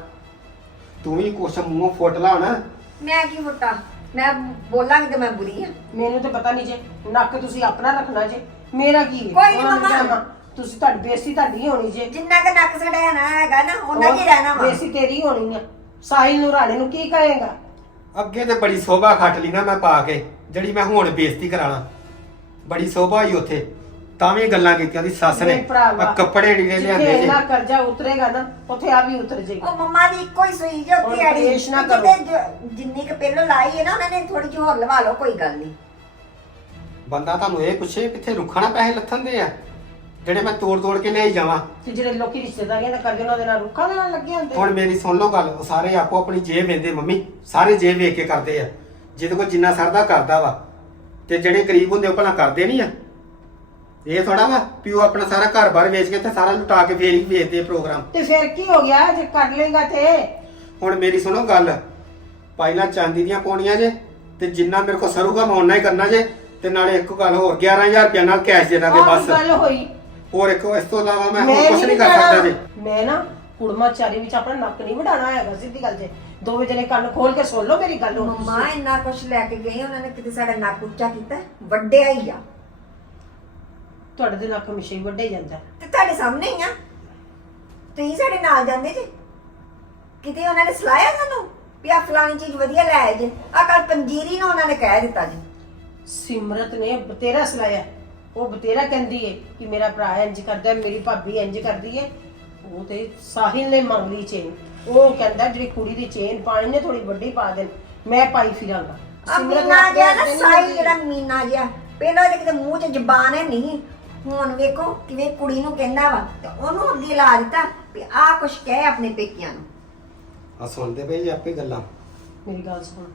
ਤੂੰ ਵੀ ਕੁਛ ਮੂੰਹੋਂ ਫੁੱਟ ਲਾ ਹੁਣ ਮੈਂ ਕੀ ਫੁੱਟਾ? ਮੈਂ ਬੋਲਾਂਗੀ ਤੇ ਮੈਂ ਬੁਰੀ ਆ। ਮੈਨੂੰ ਤਾਂ ਪਤਾ ਨਹੀਂ ਜੇ ਨੱਕ ਤੁਸੀਂ ਆਪਣਾ ਰੱਖਣਾ ਜੇ। ਮੇਰਾ ਕੀ ਹੈ? ਕੋਈ ਨੀ ਉਹਨਾਂ ਨੂੰ ਮੰਮਾ। ਜਾਣਾ। ਤੁਸੀਂ ਤੁਹਾਡੀ ਬੇਇੱਜ਼ਤੀ ਤੁਹਾਡੀ ਹੀ ਹੋਣੀ ਜੇ। ਜਿੰਨਾ ਕ ਨੱਕ ਸੜਾਣਾ ਹੈਗਾ ਨਾ ਉਹਨਾਂ ਹੀ ਰਹਿਣਾ ਵਾ। ਬੇਇੱਜ਼ਤੀ ਤੇਰੀ ਹੋਣੀ ਆ। ਸਾਹਿਲ ਨੂੰ ਰਾਣੇ ਨੂੰ ਕੀ ਕਹੇਗਾ? ਅੱਗੇ ਤੇ ਬੜੀ ਸੋਭਾ ਖੱਟ ਲਈ ਨਾ ਮੈਂ ਪਾ ਕੇ ਜਿਹੜੀ ਮੈਂ ਹੁਣ ਬੇਇੱਜ਼ਤੀ ਕਰਾਣਾ। ਬੜੀ ਸੋਭਾ ਹੀ ਉੱਥੇ। ਤਾਂ ਵੀ ਗੱਲਾਂ ਕੀਤੀਆਂ ਦੀ ਸੱਸ ਨੇ। ਮੇਰੇ ਭਰਾਵਾ, ਆ ਕੱਪੜੇ ਢੀਲੇ ਜਿੱਥੇ ਲਿਆਂਦੇ ਜੇ ਇੰਨਾ ਕਰਜ਼ਾ ਉਤਰੇਗਾ ਨਾ ਉੱਥੇ ਆ ਵੀ ਉਤਰ ਜਾਏਗਾ ਉਹ ਮੰਮਾ ਦੀ ਇੱਕੋ ਹੀ ਸੂਈ ਜੋ ਹੁਣ ਕਲੇਸ਼ ਨਾ ਕਿਤੇ ਕਰੋ। ਜੋ- ਜਿੰਨੀ ਕ ਪਹਿਲੋਂ ਲਾਈ ਹੈ ਨਾ ਉਹਨਾਂ ਨੇ ਥੋੜੀ ਜਿਹੀ ਹੋਰ ਲਵਾ ਲਓ ਕੋਈ ਗੱਲ ਨਹੀਂ। ਬੰਦਾ ਤੁਹਾਨੂੰ ਇਹ ਪੁੱਛੇ ਕਿੱਥੇ ਰੁੱਖਣਾ ਪੈਸੇ ਲੱਥਣ ਦੇ ਆ? ਜਿਹੜੇ ਮੈਂ ਤੋੜ ਤੋੜ ਕੇ ਲਿਆਈ ਜਾਵਾਂ। ਤੇ ਜਿਹੜੇ ਲੋਕੀ ਰਿਸ਼ਤੇਦਾਰੀਆਂ ਦਾ ਕਰਦੇ ਉਹਨਾਂ ਦੇ ਨਾਲ ਰੁੱਖਾਂ ਦੇ ਨਾਲ ਲੱਗੇ ਹੁੰਦੇ? ਹੁਣ ਮੇਰੀ ਸੁਣ ਲਓ ਗੱਲ ਉਹ ਸਾਰੇ ਆਪੋ ਆਪਣੀ ਜੇਬ ਵੇਂਦੇ ਮੰਮੀ ਸਾਰੇ ਜੇਬ ਵੇਖ ਕੇ ਕਰਦੇ ਆ। ਜਿਹਦੇ ਕੋਲ ਜਿੰਨਾ ਸਰਦਾ ਕਰਦਾ ਵਾ ਤੇ ਜਿਹੜੇ ਗਰੀਬ ਹੁੰਦੇ ਉਹ ਭਲਾ ਕਰਦੇ ਨਹੀਂ ਆ। ਇਹ ਥੋੜਾ ਵਾ ਉਹ ਆਪਣਾ ਸਾਰਾ ਘਰ-ਬਾਰ ਵੇਚ ਕੇ ਤੇ ਸਾਰਾ ਲੁਟਾ ਕੇ ਫੇਰ ਹੀ ਵੇਚਦੇ ਆ ਪ੍ਰੋਗਰਾਮ। ਤੇ ਫਿਰ ਕੀ ਹੋ ਗਿਆ? ਜੇ ਕਰ ਲੇਗਾ ਤੇ? ਹੁਣ ਮੇਰੀ ਸੁਣੋ ਗੱਲ ਪਹਿਲਾਂ ਚਾਂਦੀ ਦੀਆਂ ਪੌਣੀਆਂ ਜੇ ਤੇ ਜਿੰਨਾ ਮੇਰੇ ਕੋਲ ਸਰੂਗਾ ਮੈਂ ਓਨਾ ਹੀ ਕਰਨਾ ਜੇ। ਤੇ ਨਾਲੇ ਇੱਕ ਗੱਲ ਹੋਰ 11000 ਰੁਪਏ ਨਾਲ ਕੈਸ਼ ਦੇ ਦਾਂਗੇ ਆਹ ਬਸ। ਗੱਲ ਹੋਈ। ਹੋਰ ਇੱਕ ਇਸ ਤੋਂ ਇਲਾਵਾ ਮੈਂ ਹੋਰ ਕੁਝ ਨਹੀਂ ਕਰ। ਸਕਦਾ ਜੀ। ਮੈਂ ਨਾ ਕੁੜਮਾ ਚਾਰੀ ਵਿੱਚ ਆਪਣਾ ਨੱਕ ਨਹੀਂ ਵਡਾਣਾ ਹੈਗਾ ਸਿੱਧੀ ਗੱਲ ਜੇ। ਦੋਵੇਂ ਜਣੇ ਕੰਨ ਖੋਲ ਕੇ ਸੁਣ ਲਓ ਮੇਰੀ ਗੱਲ ਹੁਣ ਮੰਮਾ ਇੰਨਾ ਕੁਛ ਲੈ ਕੇ ਗਏ ਉਹਨਾਂ ਨੇ ਕਿਤੇ ਸਾਡਾ ਨੱਕ ਉੱਚਾ ਕੀਤਾ ਵੱਡਿਆ ਹੀ ਆ। ਤੁਹਾਡੇ ਦੇ ਨੱਕ ਹਮੇਸ਼ਾ ਹੀ ਵੱਡੇ ਜਾਂਦਾ ਤੇ ਤੁਹਾਡੇ ਸਾਹਮਣੇ ਹੀ ਆ। ਤੁਸੀਂ ਸਾਡੇ ਨਾਲ ਜਾਂਦੇ ਜੇ। ਕਿਤੇ ਉਹਨਾਂ ਨੇ ਸਲਾਇਆ ਸਾਨੂੰ ਵੀ ਆ ਫਲਾਣੀ ਚੀਜ਼ ਵਧੀਆ ਲੈ ਆਏ ਜੇ। ਆ ਕੱਲ ਪੰਜੀਰੀ ਨੂੰ ਉਹਨਾਂ ਨੇ ਕਹਿ ਦਿੱਤਾ ਜੀ। ਸਿਮਰਤ ਨੇ ਬਤੇਰਾ ਸਲਾਇਆ ਉਹ ਬਤੇਰਾ ਕਹਿੰਦੀ ਏ ਕਿ ਮੇਰਾ ਭਰਾ ਇੰਜ ਕਰਦਾ ਹੈ, ਮੇਰੀ ਭਾਬੀ ਇੰਜ ਕਰਦੀ ਏ। ਉਹ ਤੇ ਸਾਹਿਲ ਨੇ ਮੰਗ ਲਈ ਚੇਨ ਉਹ ਕਹਿੰਦਾ ਜਿਹੜੀ ਕੁੜੀ ਦੀ ਚੇਨ ਪਾਣੀ ਨੇ ਥੋੜੀ ਵੱਡੀ ਪਾ ਦੇਣ। ਮੈਂ ਪਾਈ ਫਿਰਾਂਗਾ। ਆ ਸਿਮਰਤ ਮੀਨਾ ਆਪਣੇ ਜਿਹਾ ਆਪ ਨਾ ਤੇ ਨਹੀਂ ਸਾਈ ਮੰਗਦੀ। ਜਿਹੜਾ ਮੀਨਾ ਜਿਹਾ ਪਹਿਲਾਂ ਤੇ ਕਿਤੇ ਮੂੰਹ 'ਚ ਜ਼ਬਾਨ ਹੈ ਨਹੀਂ। ਹੁਣ ਵੇਖੋ ਕਿਵੇਂ ਕੁੜੀ ਨੂੰ ਕਹਿੰਦਾ ਵਾ ਤੇ ਉਹਨੂੰ ਅੱਗੇ ਲਾ ਦਿੱਤਾ ਵੀ ਆ ਕੁਛ ਕਹਿ ਆਪਣੇ ਪੇਕਿਆਂ ਨੂੰ। ਆ ਸੁਣਦੇ ਪਏ ਜੀ ਆਪੇ ਗੱਲਾਂ? ਮੇਰੀ ਗੱਲ ਸੁਣ।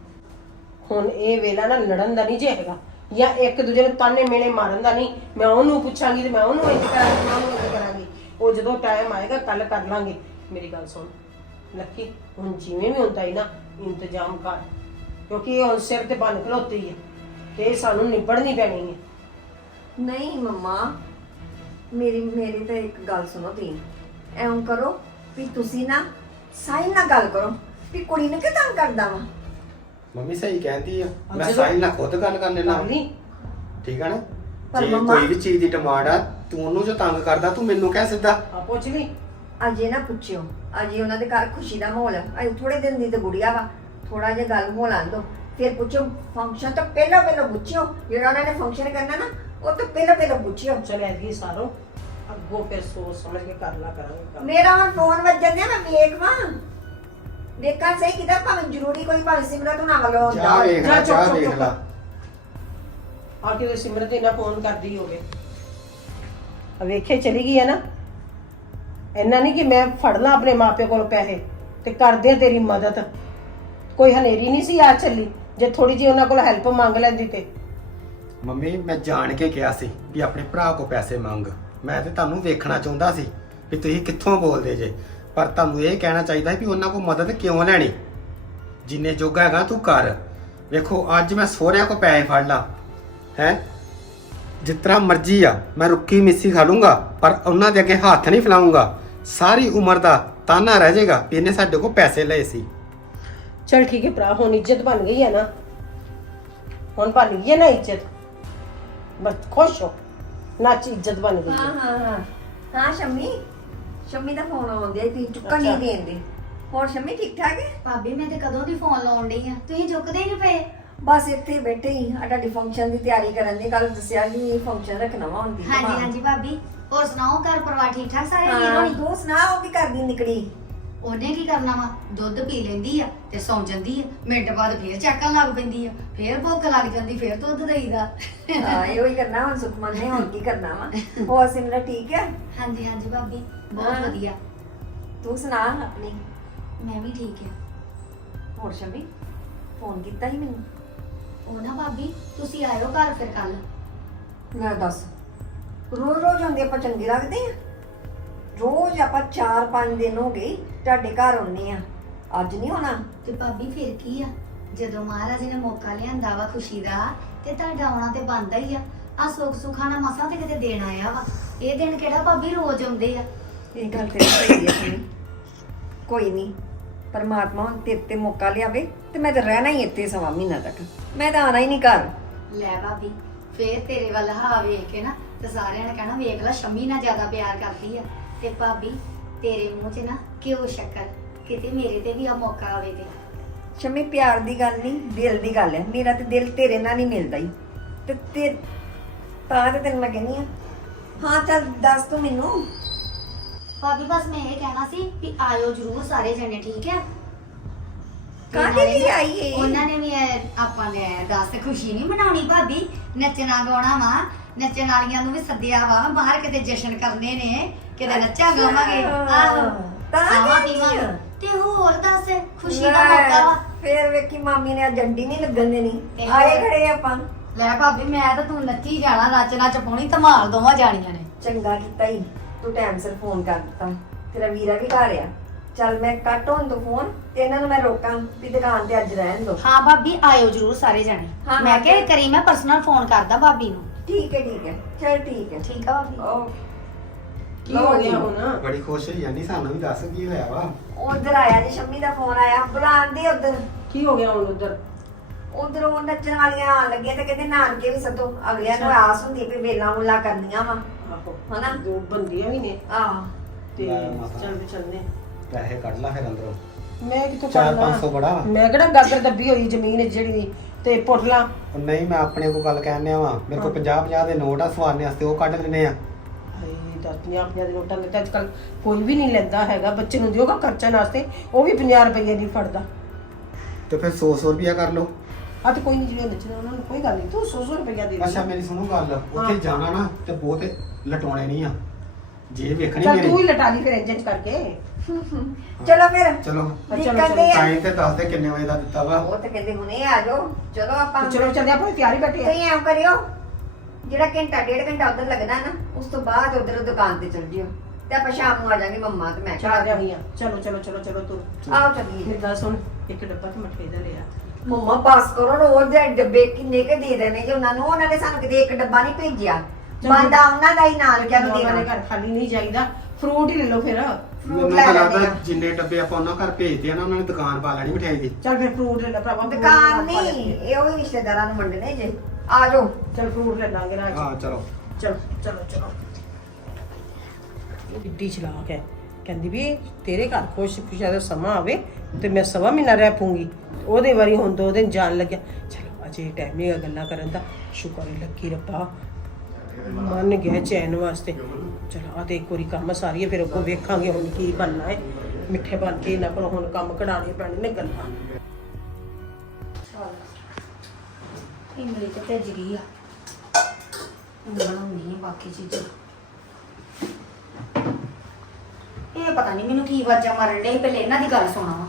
ਹੁਣ ਇਹ ਵੇਲਾ ਨਾ ਲੜਨ ਦਾ ਨਹੀਂ ਜੇ ਹੈਗਾ। ਜਾਂ ਇੱਕ ਦੂਜੇ ਨੂੰ ਤਾਨੇ ਮੇਲੇ ਮਾਰਨ ਦਾ ਨਹੀਂ। ਮੈਂ ਉਹਨੂੰ ਪੁੱਛਾਂਗੀ ਤੇ ਮੈਂ ਉਹਨੂੰ ਇੰਜ ਕਰਾਂਗੀ, ਮੈਂ ਉਹਨੂੰ ਇੰਜ ਕਰਾਂਗੀ। ਉਹ ਜਦੋਂ ਟਾਈਮ ਆਏਗਾ, ਕੱਲ ਕਰ ਲਾਂਗੇ। ਮੇਰੀ ਗੱਲ ਸੁਣ। ਲੱਕੀ, ਹੁਣ ਜਿਵੇਂ ਵੀ ਹੁੰਦਾ ਹੀ ਨਾ, ਇੰਤਜ਼ਾਮ ਕਰ। ਕਿਉਂਕਿ ਇਹ ਹੁਣ ਸਿਰ ਤੇ ਬੰਨ ਖਲੋਤੀ ਹੈ ਤੇ ਇਹ ਸਾਨੂੰ ਨਿਬੜਨੀ ਪੈਣੀ ਹੈ ਨਹੀਂ, ਮੰਮਾ। ਮੇਰੀ ਮੇਰੀ ਤਾਂ ਇੱਕ ਗੱਲ ਸੁਣੋ ਤੁਸੀਂ। ਐਂ ਕਰੋ ਵੀ ਤੁਸੀਂ ਨਾ ਸਾਈ ਨਾਲ ਗੱਲ ਕਰੋ ਵੀ ਕੁੜੀ ਨੂੰ ਕਿਉਂ ਕਰਦਾ ਵਾ? ਮੰਮੀ ਸਹੀ ਕਹਿੰਦੀ ਆ। ਮੈਂ ਜਦੋਂ- ਸਾਹਿਲ ਨਾਲ ਖੁਦ ਗੱਲ ਕਰ ਲੈਣਾ ਕਰ ਲਈ। ਠੀਕ ਆ ਨਾ? ਪਰ ਜੇ ਮੰਮਾ- ਕੋਈ ਵੀ ਚੀਜ਼ ਦੀ ਡਿਮਾਂਡ ਆ ਤੂੰ ਉਹਨੂੰ ਜੋ ਤੰਗ ਕਰਦਾ ਤੂੰ ਮੈਨੂੰ ਕਹਿ ਸਿੱਧਾ। ਆ ਪੁੱਛ ਲਈ। ਅਜੇ ਨਾ ਪੁੱਛਿਓ। ਅਜੇ ਉਹਨਾਂ ਦੇ ਘਰ ਖੁਸ਼ੀ ਦਾ ਮਾਹੌਲ ਹੈ ਅਜੇ ਥੋੜੇ ਦਿਨ ਦੀ ਤਾਂ ਗੁੜੀਆ ਵਾ। ਥੋੜਾ ਜਿਹਾ ਗੱਲ ਹੋ ਲਾਂ ਦੋ। ਫਿਰ ਪੁੱਛੋ ਫੰਕਸ਼ਨ ਤੋਂ ਪਹਿਲਾਂ ਪਹਿਲਾਂ ਪੁੱਛਿਓ। ਜਿਹੜਾ ਉਹਨਾਂ ਨੇ ਫੰਕਸ਼ਨ ਕਰਨਾ ਨਾ ਉਹ ਤੋਂ ਪਹਿਲਾਂ ਪਹਿਲਾਂ ਪੁੱਛਿਓ। ਚਲ ਐਤਕੀ ਸਾਰੋ। ਅੱਗੋਂ ਫਿਰ ਸੋਚ ਸਮਝ ਕੇ ਕਰ ਲਾ ਕਰਾਂਗੇ ਕੰਮ। ਮੇਰਾ ਹੁਣ ਫੋਨ ਵੱਜਣ ਦਿਆ ਮੈਂ ਵੇਖ ਵਾਂ। ਵੇਖਾਂ ਸਹੀ ਕਿਦਾਂ ਭਾਵੇਂ ਜ਼ਰੂਰੀ ਕੋਈ ਭਾਵੇਂ ਸਿਮਰਤ ਹੁਣਾਂ ਵੱਲੋਂ ਆਉਂਦਾ ਵੇਖ ਜਾ ਲੈ ਚੁੱਪ, ਜਾ ਚੁੱਪ, ਵੇਖ। ਲੈ। ਆ ਕੇ ਸਿਮਰਤ ਇਹਨਾਂ ਫੋਨ ਕਰਦੀ ਹੋਵੇ। ਆ ਵੇਖੇ ਚਲੀ ਗਈ ਹੈ ਨਾ। ਇੰਨਾ ਨਹੀਂ ਕਿ ਮੈਂ ਫੜ ਲਾਂ ਆਪਣੇ ਮਾਪਿਆਂ ਕੋਲ ਪੈਸੇ ਤੇ ਕਰਦੇ ਆ ਤੇਰੀ ਮਦਦ। ਕੋਈ ਹਨੇਰੀ ਨਹੀਂ ਸੀ ਆ ਚੱਲੀ ਜੇ ਥੋੜੀ ਜਿਹੀ ਉਹਨਾਂ ਕੋਲ ਹੈਲਪ ਮੰਗ ਲੈਂਦੀ ਤੇ। ਮੰਮੀ ਮੈਂ ਜਾਣ ਕੇ ਕਿਹਾ ਸੀ ਵੀ ਆਪਣੇ ਭਰਾ ਕੋ ਪੈਸੇ ਮੰਗ। ਮੈਂ ਤੇ ਤੁਹਾਨੂੰ ਵੇਖਣਾ ਚਾਹੁੰਦਾ ਸੀ ਵੀ ਤੁਸੀਂ ਕਿੱਥੋਂ ਬੋਲਦੇ ਜੇ। ਪਰ ਤੁਹਾਨੂੰ ਇਹ ਕਹਿਣਾ ਚਾਹੀਦਾ ਵੀ ਉਹਨਾਂ ਕੋ ਮਦਦ ਕਿਉਂ ਲੈਣੀ? ਜਿੰਨੇ ਜੋਗਾ ਹੈਗਾ ਤੂੰ ਕਰ। ਵੇਖੋ ਅੱਜ ਮੈਂ ਸਹੁਰਿਆਂ ਕੋ ਪੈਸੇ ਫੜ ਲਾਂ। ਹੈ? ਤਰ੍ਹਾਂ ਮਰਜ਼ੀ ਆ ਮੈਂ ਰੁੱਕੀ ਮਿੱਸੀ ਖਾ ਲੂੰਗਾ ਪਰ ਉਹਨਾਂ ਦੇ ਅੱਗੇ ਹੱਥ ਨਹੀਂ ਫਲਾਉਂਗਾ ਸਾਰੀ ਉਮਰ ਦਾ ਤਾਨਾ ਰਹਿ ਜਾਏਗਾ ਵੀ ਇਹਨੇ ਸਾਡੇ ਕੋ ਪੈਸੇ ਲਏ ਸੀ। ਚਲ ਠੀਕ ਹੈ ਭਰਾ ਹੁਣ ਇੱਜ਼ਤ ਬਣ ਗਈ ਹੈ ਨਾ। ਹੁਣ ਬਣ ਗਈ ਹੈ ਨਾ ਇੱਜ਼ਤ। ਬਸ ਖੁਸ਼ ਹੋ। ਨੱਚ ਇੱਜ਼ਤ ਬਣ ਗਈ ਹਾਂ। ਹੈ। ਹਾਂ ਹਾਂ। ਹਾਂ ਸ਼ੰਮੀ। ਸ਼ੰਮੀ ਦਾ ਫੋਨ ਆਉਂਦਿਆ ਤੁਸੀਂ ਚੁੱਕਣ ਅੱਛਾ। ਨਹੀਂ ਦੇਂਦੇ ਹੋਰ ਸ਼ੰਮੀ ਠੀਕ ਠਾਕ ਹੈ? ਭਾਬੀ ਮੈਂ ਤੇ ਕਦੋਂ ਦੀ ਫੋਨ ਲਾਉਣ ਡਈ ਆ? ਤੁਸੀਂ ਚੁੱਕਦੇ ਹੀ ਨਹੀਂ ਪਏ। ਬਸ ਇੱਥੇ ਬੈਠੇ ਹੀ ਆ ਤੁਹਾਡੀ ਫੰਕਸ਼ਨ ਦੀ ਤਿਆਰੀ ਕਰਨ ਦੀ ਕੱਲ ਦੱਸਿਆ ਜੀ ਫੰਕਸ਼ਨ ਰੱਖਣਾ ਵਾ ਹੁੰਦੀ ਹਾਂਜੀ ਹਾਂਜੀ ਭਾਬੀ। ਹੋਰ ਸੁਣਾਓ ਘਰ ਪਰਿਵਾਰ ਠੀਕ ਠਾਕ ਸਾਰੇ ਵੀਰ ਹਾਂ ਹੋਣੀ? ਤੂੰ ਸੁਣਾ ਉਹ ਕੀ ਕਰਦੀ ਨਿਕੜੀ ਉਹਨੇ ਕੀ ਕਰਨਾ ਵਾ? ਦੁੱਧ ਪੀ ਲੈਂਦੀ ਆ ਤੇ ਸੌਂ ਜਾਂਦੀ ਆ। ਮਿੰਟ ਬਾਅਦ ਫੇਰ ਚੱਕਣ ਲੱਗ ਪੈਂਦੀ ਆ। ਫੇਰ ਭੁੱਖ ਲੱਗ ਜਾਂਦੀ ਫੇਰ ਦੁੱਧ ਦੇਈਦਾ। ਹਾਂ ਇਹੋ ਹੀ ਕਰਨਾ ਹੁਣ ਸੁਖਮਨ ਨੇ ਹੋਰ ਕੀ ਕਰਨਾ ਵਾ? ਹੋਰ ਸਿਮਰਨ ਠੀਕ ਹੈ ਹਾਂਜੀ ਹਾਂਜੀ ਭਾਬੀ ਹਾਂ। ਬਹੁਤ ਵਧੀਆ। ਤੂੰ ਸੁਣਾ ਆਪਣੀ? ਮੈਂ ਵੀ ਠੀਕ ਆ। ਹੋਰ ਸ਼ੰਮੀ ਫੋਨ ਕੀਤਾ ਹੀ ਮੈਨੂੰ? ਉਹ ਨਾ ਭਾਬੀ ਤੁਸੀਂ ਆਇਓ ਘਰ ਫਿਰ ਕੱਲ ਮੈਂ ਦੱਸ ਰੋਜ਼ ਰੋਜ਼ ਹੁੰਦੇ ਆਪਾਂ ਚੰਗੇ ਲੱਗਦੇ ਆ? ਰੋਜ਼ ਆਪਾਂ 4-5 ਦਿਨ ਹੋ ਗਏ ਤੁਹਾਡੇ ਘਰ ਆਉਨੇ ਆ ਅੱਜ ਨਹੀਂ ਹੋਣਾ ਤੇ ਭਾਬੀ ਫਿਰ ਕੀ ਆ? ਜਦੋਂ ਮਹਾਰਾਜ ਨੇ ਮੌਕਾ ਲਿਆਂਦਾ ਵਾ ਖੁਸ਼ੀ ਦਾ ਤੇ ਤੁਹਾਡਾ ਆਉਣਾ ਤੇ ਬਣਦਾ ਹੀ ਆ। ਆ ਸੁੱਖ ਸੁਖਾਣਾ ਮਸਾਂ ਤੇ ਕਿਤੇ ਦੇਣ ਆਇਆ ਵਾ। ਇਹ ਦਿਨ ਕਿਹੜਾ ਭਾਬੀ ਰੋਜ਼ ਆਉਂਦੇ ਆ? ਇਹ ਗੱਲ ਤੇ ਸਹੀ ਹੈ ਕੋਈ ਨਹੀਂ ਪਰਮਾਤਮਾ ਹੁਣ ਤੇਰੇ ਤੇ ਮੌਕਾ ਲਿਆਵੇ ਤੇ ਮੈਂ ਤਾਂ ਰਹਿਣਾ ਹੀ ਇੱਥੇ ਸਵਾ ਮਹੀਨਾ ਤੱਕ। ਮੈਂ ਤਾਂ ਆਣਾ ਹੀ ਨਹੀਂ ਘਰ। ਲੈ ਭਾਬੀ ਫੇਰ ਤੇਰੇ ਵੱਲ ਹਾ ਵੇਖ ਕੇ ਨਾ ਤੇ ਸਾਰਿਆਂ ਨੇ ਕਹਿਣਾ ਵੇਖ ਲੈ ਸ਼ੰਮੀ ਨਾਲ ਜ਼ਿਆਦਾ ਪਿਆਰ ਕਰਦੀ ਆ। ਤੇ ਭਾਬੀ ਤੇਰੇ ਮੂੰਹ 'ਚ ਨਾ ਕਿਉਂ ਸ਼ੱਕਰ ਕਿਤੇ ਮੇਰੇ ਤੇ ਵੀ ਆ ਮੌਕਾ ਆਵੇ ਤੇ ਸ਼ਮੀ ਪਿਆਰ ਦੀ ਗੱਲ ਨਹੀਂ ਦਿਲ ਦੀ ਗੱਲ ਹੈ। ਮੇਰਾ ਤੇ ਦਿਲ ਤੇਰੇ ਨਾਲ ਨਹੀਂ ਮਿਲਦਾ ਹੀ ਤੇ ਤੇ ਤਾਂ ਤੇ ਤੈਨੂੰ ਮੈਂ ਕਹਿੰਦੀ ਆ ਹਾਂ ਚੱਲ ਦੱਸ ਤੂੰ ਮੈਨੂੰ। ਭਾਬੀ ਬਸ ਮੈਂ ਇਹ ਕਹਿਣਾ ਸੀ ਵੀ ਆਇਓ ਜਰੂਰ ਸਾਰੇ ਜਣੇ ਠੀਕ ਹੈ? ਤੇ ਕਾਹਦੇ ਨਾਲੇ ਲਈ ਨਾ, ਆਈ ਏ? ਉਹਨਾਂ ਨੇ ਵੀ ਇਹ ਆਪਾਂ ਨੇ ਦੱਸ ਖੁਸ਼ੀ ਨਹੀਂ ਮਨਾਉਣੀ ਭਾਬੀ। ਨੱਚਣਾ ਗਾਉਣਾ ਵਾ। ਨੱਚਣ ਵਾਲੀਆਂ ਨੂੰ ਵੀ ਸੱਦਿਆ ਵਾ। ਬਾਹਰ ਕਿਤੇ ਜਸ਼ਨ ਕਰਨੇ ਨੇ। ਕਿਤੇ ਨੱਚਾ ਗਾਵਾਂਗੇ ਆਹੋ ਤਾਂ ਖਾਵਾਂ ਆ। ਪੀਵਾਂਗੇ। ਤੇ ਹੋਰ ਦੱਸ ਖੁਸ਼ੀ ਦਾ ਲੈ, ਮੌਕਾ ਵਾ। ਫੇਰ ਵੇਖੀ ਮਾਮੀ ਨੇ ਅੱਜ ਅੰਡੀ ਨਹੀਂ ਲੱਗਣ ਦੇਣੀ। ਤੇ ਆਏ? ਖੜੇ ਆਪਾਂ। ਲੈ ਭਾਬੀ ਮੈਂ ਤਾਂ ਤੂੰ ਨੱਚੀ ਜਾਣਾ ਨੱਚ ਨੱਚ ਪਾਉਣੀ ਧਮਾਲ ਦੋਵਾਂ ਜਾਣੀਆਂ ਨੇ। ਚੰਗਾ ਕੀਤਾ ਹੀ ਤੂੰ ਟਾਈਮ ਸਿਰ ਫੋਨ ਕਰ ਦਿੱਤਾ। ਤੇਰਾ ਵੀਰਾ ਵੀ ਘਰ ਆ। ਚੱਲ ਮੈਂ ਕੱਟ ਹੁਣ ਤੋਂ ਫੋਨ ਤੇ ਇਹਨਾਂ ਨੂੰ ਮੈਂ ਰੋਕਾਂ ਵੀ ਦੁਕਾਨ ਤੇ ਅੱਜ ਰਹਿਣ ਦੋ। ਹਾਂ ਭਾਬੀ ਆਇਓ ਜਰੂਰ ਸਾਰੇ ਜਾਣੇ। ਹਾਂ, ਮੈਂ ਹਾਂ। ਕਿਹਾ ਕਰੀ ਮੈਂ ਪਰਸਨਲ ਫੋਨ ਕਰਦਾ ਭਾਬੀ ਨੂੰ। ਠੀਕ ਹੈ ਠੀਕ ਹੈ। ਚਲ ਠੀਕ ਹੈ। ਠੀਕ ਆ ਭਾਬੀ। ਓ ਕੀ ਹੋ ਗਿਆ ਹੁਣ? ਬੜੀ ਖੁਸ਼ ਹੋਈ ਜਾਂਦੀ ਸਾਨੂੰ ਵੀ ਦੱਸ ਕੀ ਹੋਇਆ ਵਾ? ਉਧਰ ਆਇਆ ਜੀ ਸ਼ੰਮੀ ਦਾ ਫੋਨ ਆਇਆ ਬੁਲਾਉਂਦੇ ਉਧਰ। ਕੀ ਹੋ ਗਿਆ ਹੁਣ ਉਧਰ? ਉਧਰ ਉਹ ਨੱਚਣ ਵਾਲੀਆਂ ਆਉਣ ਲੱਗੀਆਂ ਤੇ ਕਹਿੰਦੇ ਨਾਨਕੇ ਵੀ ਸਦੋ ਅਗਲਿਆਂ ਨੂੰ ਆਸ ਹੁੰਦੀ ਵੀ ਵੇਲਾ ਮੁੱਲਾ ਕਰਨੀਆਂ ਵਾ। ਆਹੋ ਹਨਾ? ਦੋ ਬੰਦੀਆਂ ਵੀ ਨੇ। ਆਹ। ਤੇ ਲੈ ਮਾਤਾ। ਚੱਲ ਵੀ ਚੱਲਨੇ ਪੈਸੇ ਕੱਢ ਲਾ ਫਿਰ ਅੰਦਰੋਂ। ਮੈਂ ਕਿੱਥੋਂ ਚਾਰ ਕਰਨਾ? ਪੰਜ ਸੌ ਬੜਾ ਵਾ। ਮੈਂ ਕਿਹੜਾ ਗਾਗਰ ਦੱਬੀ ਹੋਈ ਜ਼ਮੀਨ ਜਿਹੜੀ ਤੇ ਪੁੱਟ ਲਾਂ। ਉਹ ਨਹੀਂ ਮੈਂ ਆਪਣੇ ਕੋਲ ਗੱਲ ਕਹਿਣਿਆ ਵਾ। ਮੇਰੇ ਕੋਲ 50 50 ਦੇ ਨੋਟ ਆ ਸਵਾਰਨੇ ਵਾਸਤੇ ਉਹ ਕੱਢ ਲੈਣੇ ਆ। ਦਾਤੀਆਂ ਆਪਣੀਆਂ ਦੇ ਨੋਟਾਂ ਦੇ ਅੱਜ ਕੱਲ ਕੋਈ ਵੀ ਨਹੀਂ ਲੈਂਦਾ ਹੈਗਾ ਬੱਚੇ ਨੂੰ ਦਿਓਗਾ ਖਰਚਣ ਵਾਸਤੇ ਉਹ ਵੀ 50 ਰੁਪਏ ਨਹੀਂ ਫੜਦਾ। ਤੇ ਫਿਰ 100 100 ਰੁਪਿਆ ਕਰ ਲਓ। ਆ ਤੇ ਕੋਈ ਨਹੀਂ ਜਿਹੜੇ ਨੱਚਣਾ ਉਹਨਾਂ ਨੂੰ ਕੋਈ ਗੱਲ ਨਹੀਂ ਤੂੰ 100 ਰੁਪਏ ਦੇ ਦੇ। ਅੱਛਾ ਮੇਰੀ ਸੁਣੋ ਗੱਲ ਉੱਥੇ ਜਾਣਾ ਨਾ ਤੇ ਬਹੁਤ ਲਟਾਉਣੇ ਨਹੀਂ ਆ। ਜੇ ਵੇਖਣੀ ਚੱਲ ਤੂੰ ਹੀ ਮੇਰੀ ਲਟਾ ਲਈ ਫਿਰ ਇੰਜਨ ਕਰਕੇ। ਚਲੋ ਫਿਰ। ਚਲੋ। ਨਿਕਲਦੇ ਆ ਟਾਈਮ ਤੇ ਦੱਸ ਦੇ ਕਿੰਨੇ ਵਜੇ ਦਾ ਦਿੱਤਾ ਵਾ। ਉਹ ਤਾਂ ਕਹਿੰਦੇ ਹੁਣੇ ਆ ਜਾਓ। ਚਲੋ ਆਪਾਂ ਤੇ ਚਲੋ ਚੱਲਦੇ ਆਪਾਂ ਤਿਆਰੀ ਬੈਠੇ ਆ। ਤੁਸੀਂ ਐਂ ਕਰਿਓ ਜਿਹੜਾ ਘੰਟਾ ਡੇਢ ਘੰਟਾ ਉਧਰ ਲੱਗਣਾ ਨਾ ਉਸ ਤੋਂ ਬਾਅਦ ਉਧਰ ਦੁਕਾਨ ਤੇ ਚਲ ਜਿਓ। ਤੇ ਆਪਾਂ ਸ਼ਾਮ ਨੂੰ ਆ ਜਾਾਂਗੇ ਮੰਮਾ ਤੇ ਮੈਂ ਚਾਹ ਜਾਣੀਆਂ ਚਲੋ ਚਲੋ ਚਲੋ ਚਲੋ ਤੂੰ। ਆਓ ਚੱਲੀਏ। ਮੇਰੀ ਗੱਲ ਸੁਣ ਇੱਕ ਡੱਬਾ ਤੇ ਮਠੇ ਦਾ ਲਿਆ। ਮੰਮਾ ਪਾਸ ਕਰੋ ਰੋਜ਼ ਦੇ ਡੱਬੇ ਕਿੰਨੇ ਕੇ ਦੇ ਦੇਣੇ ਜੀ ਉਹਨਾਂ ਨੂੰ। ਉਹਨਾਂ ਨੇ ਸਾਨੂੰ ਕਿਤੇ ਇੱਕ ਡੱਬਾ ਨਹੀਂ ਭੇਜਿਆ। ਬੰਦਾ ਉਹਨਾਂ ਦਾ ਹੀ ਨਾਂ ਲਿਖਿਆ ਨੂੰ ਉਹਨਾਂ ਦੇ ਦੇਣਾ? ਘਰ ਖਾਲੀ ਨਹੀਂ ਜਾਈਦਾ। ਫਰੂਟ ਹੀ ਲੈ ਲਓ ਫਿਰ। ਫਰੂਟ ਮੈਨੂੰ ਲੈ ਤਾਂ ਲੈਂਦੇ ਲੱਗਦਾ ਆ। ਜਿੰਨੇ ਡੱਬੇ ਆਪਾਂ ਉਹਨਾਂ ਘਰ ਭੇਜਦੇ ਆ ਨਾ ਉਹਨਾਂ ਨੇ ਦੁਕਾਨ ਪਾ ਲੈਣੀ ਮਠਿਆਈ ਦੀ। ਚੱਲ ਫਿਰ ਫਰੂਟ ਲੈ ਲੈ ਭਰਾਵਾ fruit ਦੁਕਾਨ ਨਾਲ ਪਾ ਨਹੀਂ ਲੈਂਦੇ। ਇਹ ਉਹ ਵੀ ਰਿਸ਼ਤੇਦਾਰਾਂ ਨੂੰ ਵੰਡਣੇ ਜੇ। ਆ ਜਾਓ। ਚੱਲ ਫਰੂਟ ਲੈ ਲਾਂਗੇ ਨਾ ਹਾਂ ਚਲੋ। ਚਲੋ ਚਲੋ ਚਲੋ। ਇੱਡੀ ਚਲਾਕ ਹੈ। ਕਹਿੰਦੀ ਵੀ ਤੇਰੇ ਘਰ ਖੁਸ਼ ਖੁਸ਼ਾ ਦਾ ਸਮਾਂ ਆਵੇ ਤੇ ਮੈਂ ਸਵਾ ਮਹੀਨਾ ਰਹਿ ਪੂੰਗੀ ਉਹਦੇ ਵਾਰੀ ਹੁਣ ਦੋ ਦਿਨ ਜਾਣ ਲੱਗਿਆ। ਚਲੋ ਅਜੇ ਟਾਈਮ ਨਹੀਂ ਗੱਲਾਂ ਕਰਨ ਦਾ ਸ਼ੁਕਰ ਹੈ ਲੱਕੀ ਰੱਬਾ। ਮੰਨ ਗਿਆ ਚੈਨ ਵਾਸਤੇ। ਚਲੋ ਆ ਤੇ ਇੱਕ ਵਾਰੀ ਕੰਮ ਸਾਰੀਏ ਫਿਰ ਅੱਗੋਂ ਵੇਖਾਂਗੇ ਹੁਣ ਕੀ ਬਣਨਾ ਹੈ। ਮਿੱਠੇ ਬਣ ਕੇ ਇਹਨਾਂ ਕੋਲ ਹੁਣ ਕੰਮ ਕਢਾਉਣੇ ਪੈਣੇ ਨੇ ਗੱਲਾਂ। ਇਮਲੀ ਤੇ ਭੱਜ ਗਈ ਆ। ਹੁਣ ਬਣਾਉਣੀ ਆ ਬਾਕੀ ਚੀਜ਼ਾਂ। ਇਹ ਪਤਾ ਨਹੀਂ ਮੈਨੂੰ ਕੀ ਵਾਜਾਂ ਮਾਰਨ ਡੇ ਪਹਿਲੇ ਇਹਨਾਂ ਦੀ ਗੱਲ ਸੁਣਾ ਵਾ